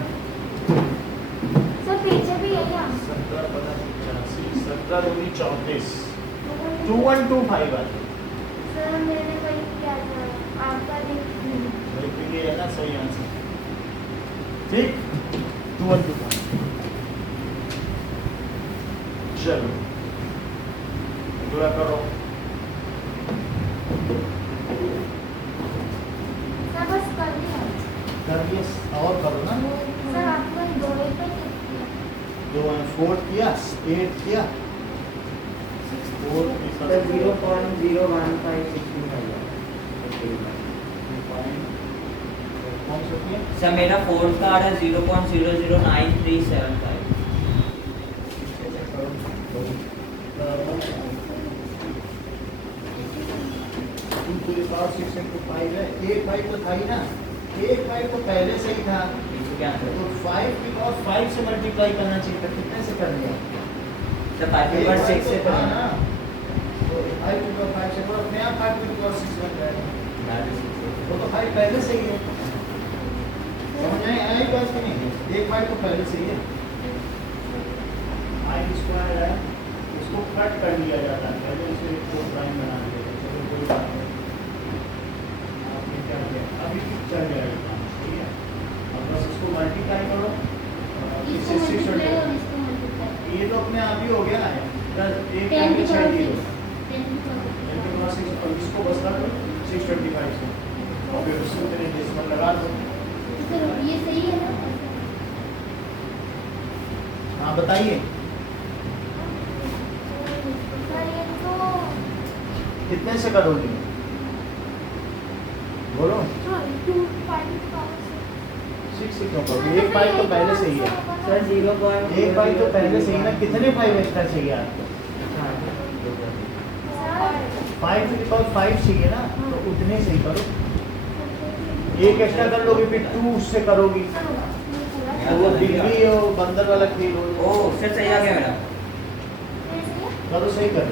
सर पीछे भी यही है। 17 पता 85 17 दूनी 34 21251 सर मैंने वही किया था, आपका देख ये है ना सही आंसर, ठीक 21251। चलो अगला करो, सर बस कर दिया। कर दिया और करो ना। सर आपको 2 पे जो 4 किया 8 किया 4 कौन सा किया? सर मेरा फोर्थ कार्ड है 0.009375। पूरे पावर 6 into 5 है, 1 5 तो था ही ना, 1 5 तो पहले से ही था, इसको क्या तो 5 की पावर 5 से मल्टीप्लाई करना चाहिए था, कितने से कर दिया? सर 5 की पावर 6 से था ना, तो 5 की पावर 5 से वो अपने आप 5 की पावर 6 बन जाएगा, वो तो 5 पहले से ही है, समझ में आई बात कि नहीं? 1 5 तो पहले से ही है, i स्क्वायर है, इसको कट कर लिया जाता है, पहले इसे 4 प्राइम बना दिया, चलो कोई बात नहीं, आपने क्या किया, अभी चल जाएगा काम, ठीक है? अब बस इसको मल्टीप्लाई करो, इसको इससे 6 मल्टीप्लाई और इसको मल्टीप्लाई ये तो अपने आप ही हो गया ना, प्लस 1 10 की छः पावर जीरो 6 10 की पावर 10 के पास 6 और इसको बस कर दो 625 से और फिर उसके ऊपर डेसिमल लगा दो। सर ये सही है ना? हाँ बताइए। सर ये तो कितने से करोगी बोलो? हाँ, 2 5 की पावर 6 से क्यों करोगी? एक 5 तो पहले से ही है। सर 0.0 एक 5 तो पहले से ही ना, कितने 5 एक्स्ट्रा चाहिए आपको? 5 to the power 5 चाहिए ना, तो उतने से ही करो। एक एक्स्ट्रा कर लोगे फिर 2 उससे करोगी, तो वो बिल्ली और बंदर वाला खेल हो। ओ सर सही आ गया मेरा। करो सही कर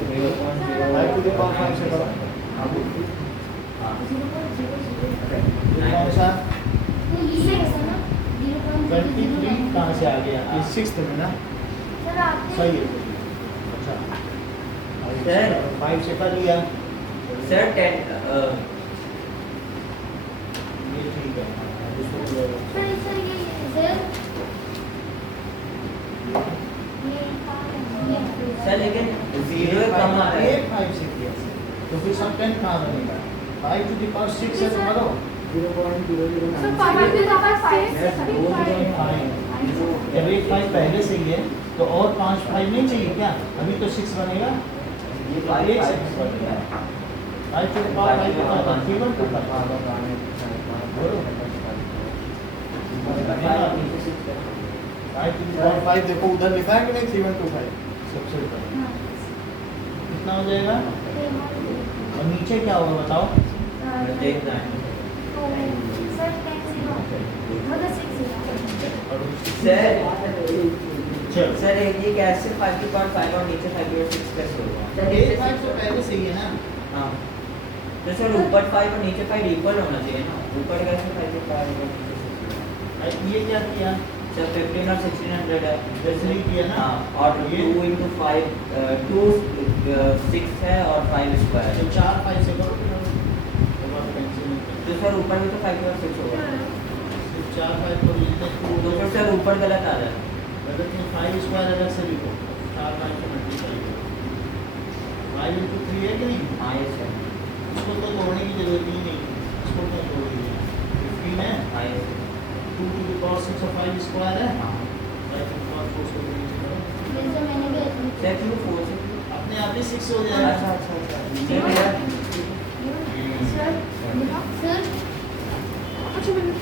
5 to the power 5 से करो। ये कौन सा? तो ये है ना 23 कहाँ से आ गया? ये 6th में ना, सर आपने सही है। अच्छा सर। 5 से कर लिया, सर 10 ये ठीक है। सर ये सर सर लेकिन 0 कम आ रहा है। 5 से किया तो फिर सब 10 कहाँ बनेगा? 5 to the power 6 है तो करो। 0.009 सर 5 की पावर 6 जब एक 5 पहले से ही है तो और 5 5 नहीं चाहिए क्या? अभी तो 6 बनेगा, ये तो एक 6 बनेगा। 5 to the power 5 कितना होगा? 3 1 2 5 बोलो। 5 to the power 5 देखो उधर लिखा है कि नहीं? 3 1 2 5 सबसे ऊपर कितना हो जाएगा? और नीचे क्या होगा बताओ? देख रहा है सर 10 0 मतलब 6 सर। चल सर ये कैसे 5 की पावर 5 और नीचे 5 की पावर 6 कैसे होगा? एक 5 तो पहले से ही है ना। हाँ तो सर ऊपर 5 और नीचे 5 इक्वल होना चाहिए ना, ऊपर कैसे 5 की पावर और नीचे 6? ये क्या किया? सर 15 और 1600 है। वैसे ही किया ना। हाँ और ये 2 into 5 2 6 है और 5 तो स्क्वायर। 4 5 से करो फिर पेंसिल तो सर ऊपर में तो 5 की पावर 6 होगा। 4 5 को लिखते तो फिर सर ऊपर गलत आ रहा है। गलत में 5 स्क्वायर अलग से लिखो, 4 5 से मल्टीप्लाई करो। 5 into 3 है कि नहीं? हाँ ये सर। इसको तो तोड़ने की जरूरत ही नहीं, इसको तो तोड़ दिया। 15 है, हाँ ये सर। 2 to the power 6 और 5 स्क्वायर है। हाँ 5 to the power 4 से नीचे करो, जैसे मैंने भी ऐसे सर क्यों 4 से? अपने आप ही 6 हो अच्छा जाएगा। अच्छा अच्छा। सर मेरा सर सर अच्छा मैंने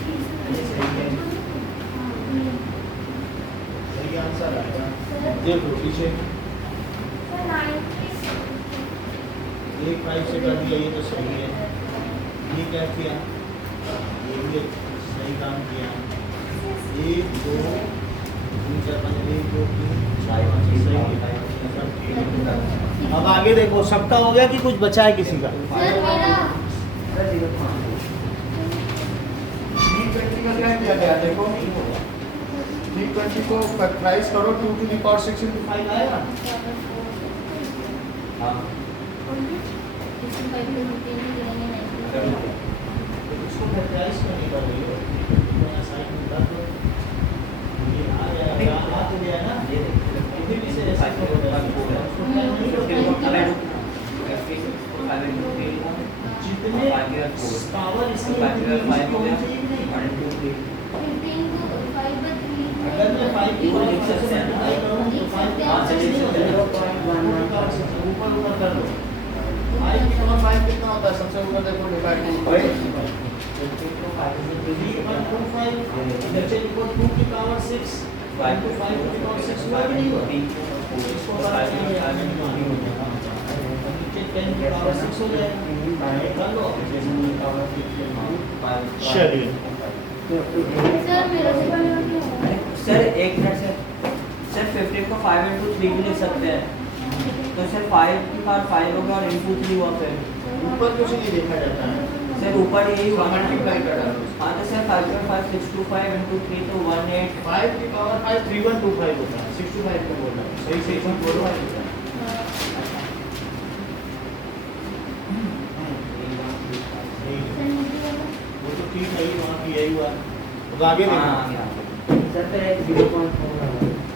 सही आंसर आएगा। देखो पीछे सर 9 एक 5 से कर दिया, ये तो सही है। ये क्या किया? ये भी सही काम किया। 1 2 3 4 5 1 2 3 4 5 सही है। सब ठीक है। अब आगे देखो, सबका हो गया कि कुछ बचा है किसी का? सर मेरा सर 0.5 320 का क्या किया गया देखो? 320 को फैक्टराइज करो, 2 to the power 6 into 5 आएगा। हाँ इसमें 5 में गिरेंगे कर लो। तो इसको फैक्टराइज करने का वही है। थोड़ा साइड में कर दो, ये आ जाएगा, आ तो गया ना। ये इधर भी से ऐसा हो जाएगा। उसको क्या नहीं होता? जितने पावर इसमें होनी चाहिए कि नहीं? 15 को 5 by 3 अगर मैं 5 की वो लिख सकते हैं ना। multiply करूँ तो 5 की हाँ, power चलिए, 6 हो चलिए। जाएगा। ऊपर ऊपर कर दो। 5 की power 5 कितना होता है? सबसे ऊपर देखो लिखा है 2 3.25 नीचे लिखो 2 की power 6 5 to 5 की power 6 हुआ कि नहीं हुआ? इसको नीचे 10 की power 6 हो जाएगा। कर लो। चलिए सर मेरा सर एक मिनट सर 15 को 5 into 3 भी लिख सकते हैं। तो सर 5 की पावर 5 होगा और into 3 हुआ फिर। ऊपर कुछ नहीं देखा जाता है, सर ऊपर यही हुआ ना। मल्टीप्लाई कर डालो। हाँ तो सर 5 by 5 625 into 3 तो 18। 5 की पावर 5 3125 होता है। 65 में बोल रहा हूँ, सही सही मत बोलो। वो तो ठीक है ही, वहाँ की यही हुआ। अब आगे हाँ देखो। आ गया। सर फिर 0.4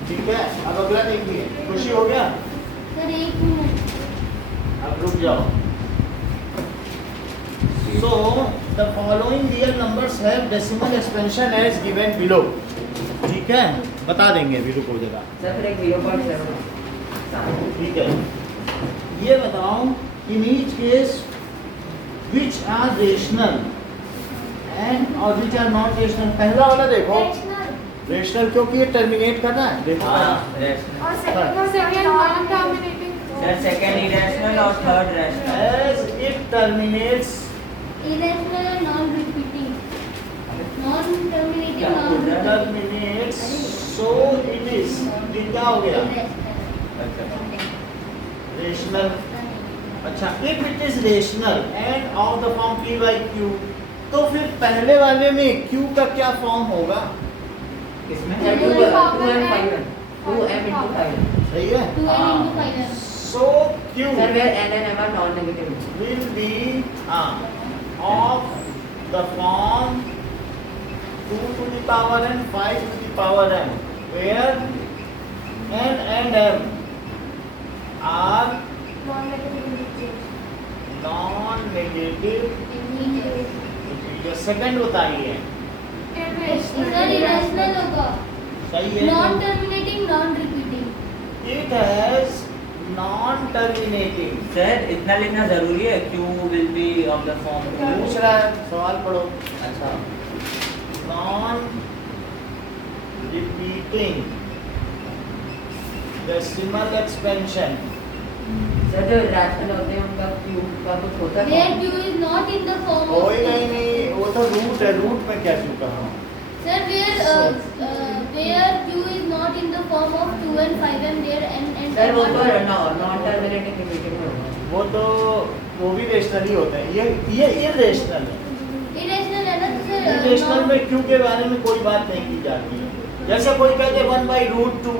ठीक है, अब अगला देखिए। खुशी हो गया? सर 1 मिनट अब रुक जाओ। So the following real numbers have decimal expansion as given below. ठीक है, बता देंगे अभी, रुको जरा। सर फिर एक 0.7 ठीक है, ये बताओ in each case which are rational and or which are not rational. पहला वाला देखो रेशनल, क्योंकि ये टर्मिनेट करना है, देखो हाँ, rational. और second Second non-terminating. Sir, second irrational or third rational? as it terminates irrational and non-repeating. Non-terminating, Yeah, non-repeating. terminates so it is, ये क्या हो गया अच्छा. रेशनल. अच्छा, if it is rational and of the form p by q, तो फिर पहले वाले में q का क्या फॉर्म होगा? किसमें? Sir, 2 Power and n. 5 2m into 5. सही है. 2n into 5m. So q Sir, where n and m are non-negative. will be of the form 2 to the power n 5 to the power m, where n and m are non-negative. ये सेकंड बताइए. Sir, irrational होगा. सही है. Non-terminating, non-repeating. It has non-terminating. Sir, इतना लिखना जरूरी है? Q will be of the form. पूछ रहा है, सवाल पढ़ो. अच्छा. Non-repeating decimal expansion. Sir, जो irrational होते हैं उनका q का कुछ होता है? Where q is not in the form of. होएगा ही नहीं, वो तो रूट है, रूट में क्या क्यों कर रहा हूँ? Sir, where q is not in the form of 2 and 5m, there n and Sir, वो m तो are non-terminating repeating में होगा. वो तो वो भी रेशनल ही होते हैं. ये इरेशनल है. irrational है ना, तो sir, इरेशनल non- में क्यों के बारे में कोई बात नहीं की जाती है. जैसे कोई कहते 1/√2,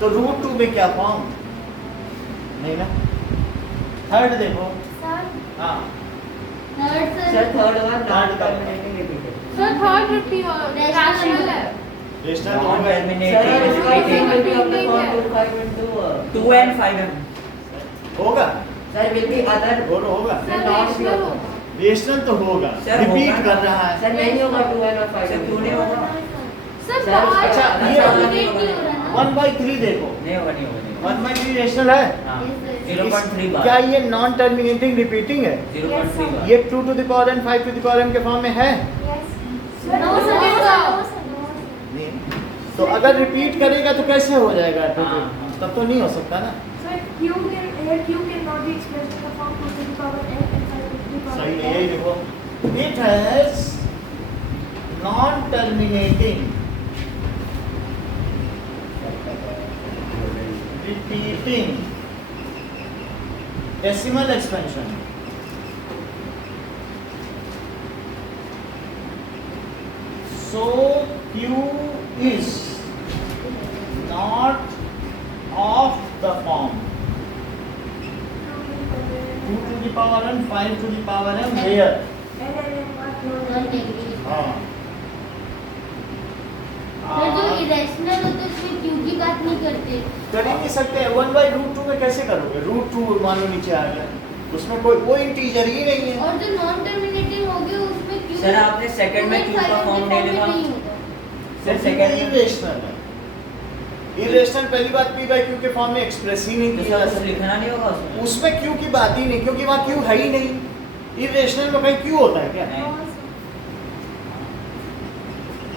तो √2 में क्या फॉर्म? नहीं ना. थर्ड देखो. हाँ, third, Sir, sir, third one non-terminating repeating. Sir, third rational है. रेशनल तो होगा. Non-terminating. Sir, उसका Repeating will be of the है. form 2 5 into 2 and 5m. होगा. Sir, will be other. दोनों होगा. Sir, rational होगा. रेशनल तो होगा. Sir, रिपीट होगा कर ना. रहा है. Sir, नहीं होगा 2 and 5. Sir, क्यों नहीं होगा? Sir, Sir, बाहर अच्छा, ये terminate नहीं हो रहा ना. 1/3 देखो. नहीं होगा, नहीं होगा, नहीं होगा. 1/3 रेशनल है. हाँ. Yes, sir. 0.3 बार. क्या ये नॉन टर्मिनेटिंग रिपीटिंग है? 0.3 बार. ये 2 to the power n 5 to the power m के फॉर्म में है? No, sir. नहीं. तो अगर रिपीट करेगा तो कैसे हो जाएगा? हाँ. तब तो नहीं हो सकता ना. Q cannot be expressed in the form 2 to the power n and 5 to the power सही है. n. यही देखो. It has non-terminating repeating decimal expansion. So Q is not of the form 2 to the power n 5 to the power m where N and M are non-negative. हाँ. Sir, जो irrational होते हैं उसमें q की बात नहीं करते. कर ही नहीं सकते. 1/√2 में कैसे करोगे? √2 मान लो नीचे आ गया, उसमें कोई इंटीजर ही नहीं है. और जो non-terminating हो गए उसमें q. Sir, आपने second में q का form नहीं लिखा. Sir, second में इरेशनल है. इरेशनल पहली बात p by q के फॉर्म में एक्सप्रेस ही नहीं तो किया सर जा सकता. लिखना नहीं होगा उसमें. उसमें q की बात ही नहीं, क्योंकि वहाँ q है ही नहीं. इरेशनल में कहीं q होता है क्या? नहीं.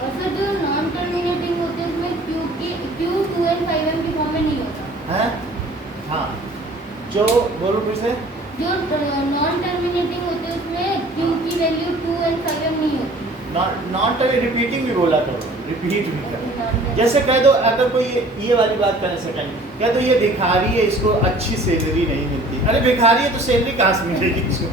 और सर जो non-terminating होते हैं उसमें q 2 and 5m के फॉर्म में नहीं होता. हैं? हाँ. जो बोलो फिर से. जो non-terminating होते हैं उसमें q की वैल्यू 2 and 5m नहीं होती. नॉट रिपीटिंग भी बोला करो, रिपीट भी करो. जैसे कह दो, अगर कोई ये वाली बात करें सेकंड, कह दो ये भिखारी है, इसको अच्छी सैलरी नहीं मिलती. अरे भिखारी है तो सैलरी कहाँ से मिलेगी इसको?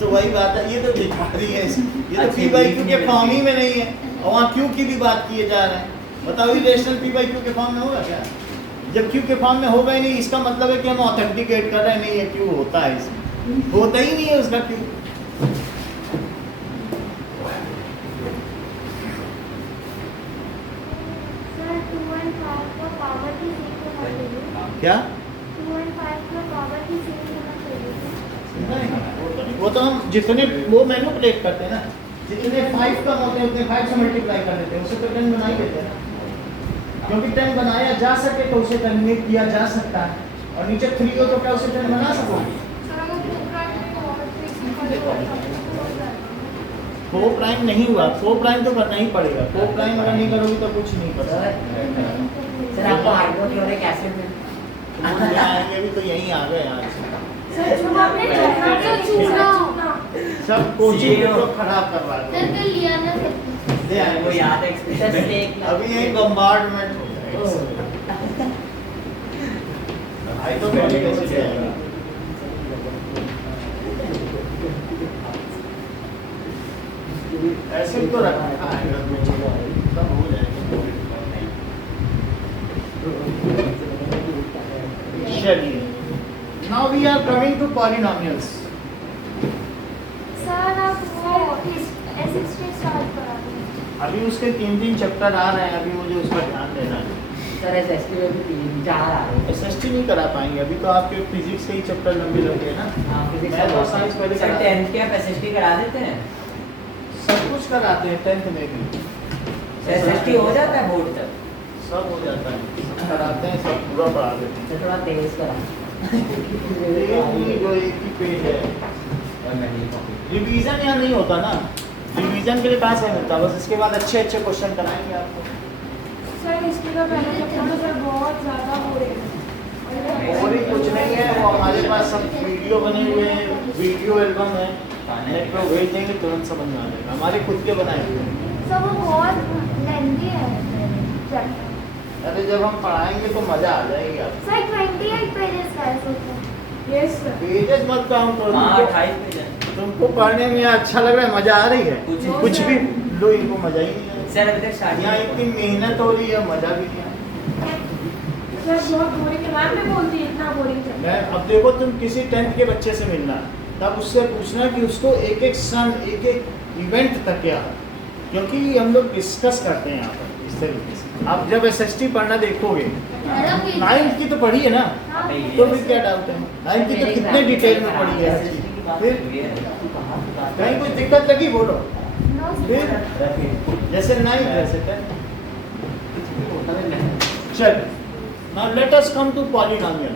तो वही बात है, ये तो भिखारी है, ये तो अच्छी p by q नहीं के फॉर्म ही मिलती. में नहीं है, और वहाँ q की भी बात किए जा रहे हैं. बताओ इरेशनल p by q के फॉर्म में होगा क्या? जब q के फॉर्म में होगा ही नहीं, इसका मतलब है कि हम ऑथेंटिकेट कर रहे हैं नहीं, ये q होता है इसमें. होता ही नहीं है उसका q. Sir, 2 and 5 का power की same होना चाहिए. क्या? 2 and 5 का power की same होना चाहिए. नहीं, वो तो हम जितने वो मैनिपुलेट करते हैं ना, जितने 5 कम होते हैं उतने 5 से मल्टीप्लाई कर देते हैं, उसे तो 10 बना ही देते हैं ना. क्योंकि 10 बनाया जा सके तो उसे टर्मिनेट किया जा सकता है, और नीचे 3 हो तो क्या उसे 10 बना सकोगे? Sir, फोर प्राइम नहीं हुआ, फोर प्राइम तो करना ही पड़ेगा, फोर प्राइम अगर नहीं करोगे तो कुछ नहीं कर सर सकते। सर आपको हाइड्रोक्लोरिक एसिड में वो यहाँ आएंगे भी तो यहीं आ गए आज। सर चूना आपने चूना तो चूना। सब कोचिंग को खराब करवा सर दो। कल लिया ना सब कुछ। ले वो आएंगे याद है सर experiment। स्टेक अभी यही बम्बार्डमेंट हो जाएगा। हाइड्रोक्लोरिक एसिड आएगा। एसिड तो रखा है, सब हो जाएगा। चलिए, now we are coming to polynomials. Sir आप वो एसिड स्टेट स्टार्ट करा दें। अभी उसके 3 चैप्टर आ रहे हैं, अभी मुझे उस पर ध्यान देना है। सर एसएसटी में भी 4 आ रहे हैं। एसएसटी नहीं करा पाएंगे, अभी तो आपके फिजिक्स के ही चैप्टर लंबे लगे ना। हाँ, physics मैं तो का साइंस पहले सर करा- 10th के आप SST करा देते हैं? सब कुछ कराते हैं 10th में भी, SST हो जाता है बोर्ड तक? सब हो जाता है, सब कराते हैं, सब पूरा पढ़ा देते हैं। सर थोड़ा तेज करा ये जो एक ही पेज है, और मैं नहीं कॉपी। रिवीजन यहाँ नहीं होता ना, रिवीजन के लिए कहाँ से मिलता, बस इसके बाद अच्छे अच्छे क्वेश्चन कराएंगे आपको। सर हिस्ट्री का पहला चैप्टर तो सर बहुत ज़्यादा बोरिंग है। और भी कुछ नहीं है, वो हमारे पास सब वीडियो बने हुए हैं, वीडियो एल्बम है, नेट पर भेज देंगे तुरंत समझ में आ जाएगा, हमारे खुद के बनाए हुए हैं। सर वो बहुत लेंथी है चैप्टर। अरे जब हम पढ़ाएंगे तो मजा आ जाएगी आपको। सर 28 पेजेस का है सोचो। Yes sir. पेजेस मत काउंट करो, हाँ तुमको- 28 पेज है। तुमको पढ़ने में अच्छा लग रहा है, मजा आ रही है, कुछ भी लो, इनको मजा ही नहीं आ सर अभी तक स्टार्ट रहा। यहाँ इतनी मेहनत हो रही है, मजा भी नहीं आ सर बहुत बोरिंग है, मैम भी बोलती है इतना बोरिंग चैप्टर। रहा। अब देखो तुम किसी 10th के बच्चे से मिलना, तब उससे पूछना कि उसको एक एक सन, एक एक इवेंट तक क्या है, क्योंकि हम लोग डिस्कस करते हैं यहाँ पर इस तरीके से। आप जब एसएसटी पढ़ना देखोगे, मैडम ये 9th की तो पढ़ी है ना, हाँ, तो फिर क्या डाउट है, 9th की तो कितने डिटेल में पढ़ी है हर चीज़। फिर कहीं कुछ दिक्कत लगी बोलो, नो फिर जैसे 9th वैसे 10th। चल, now let us come to polynomial.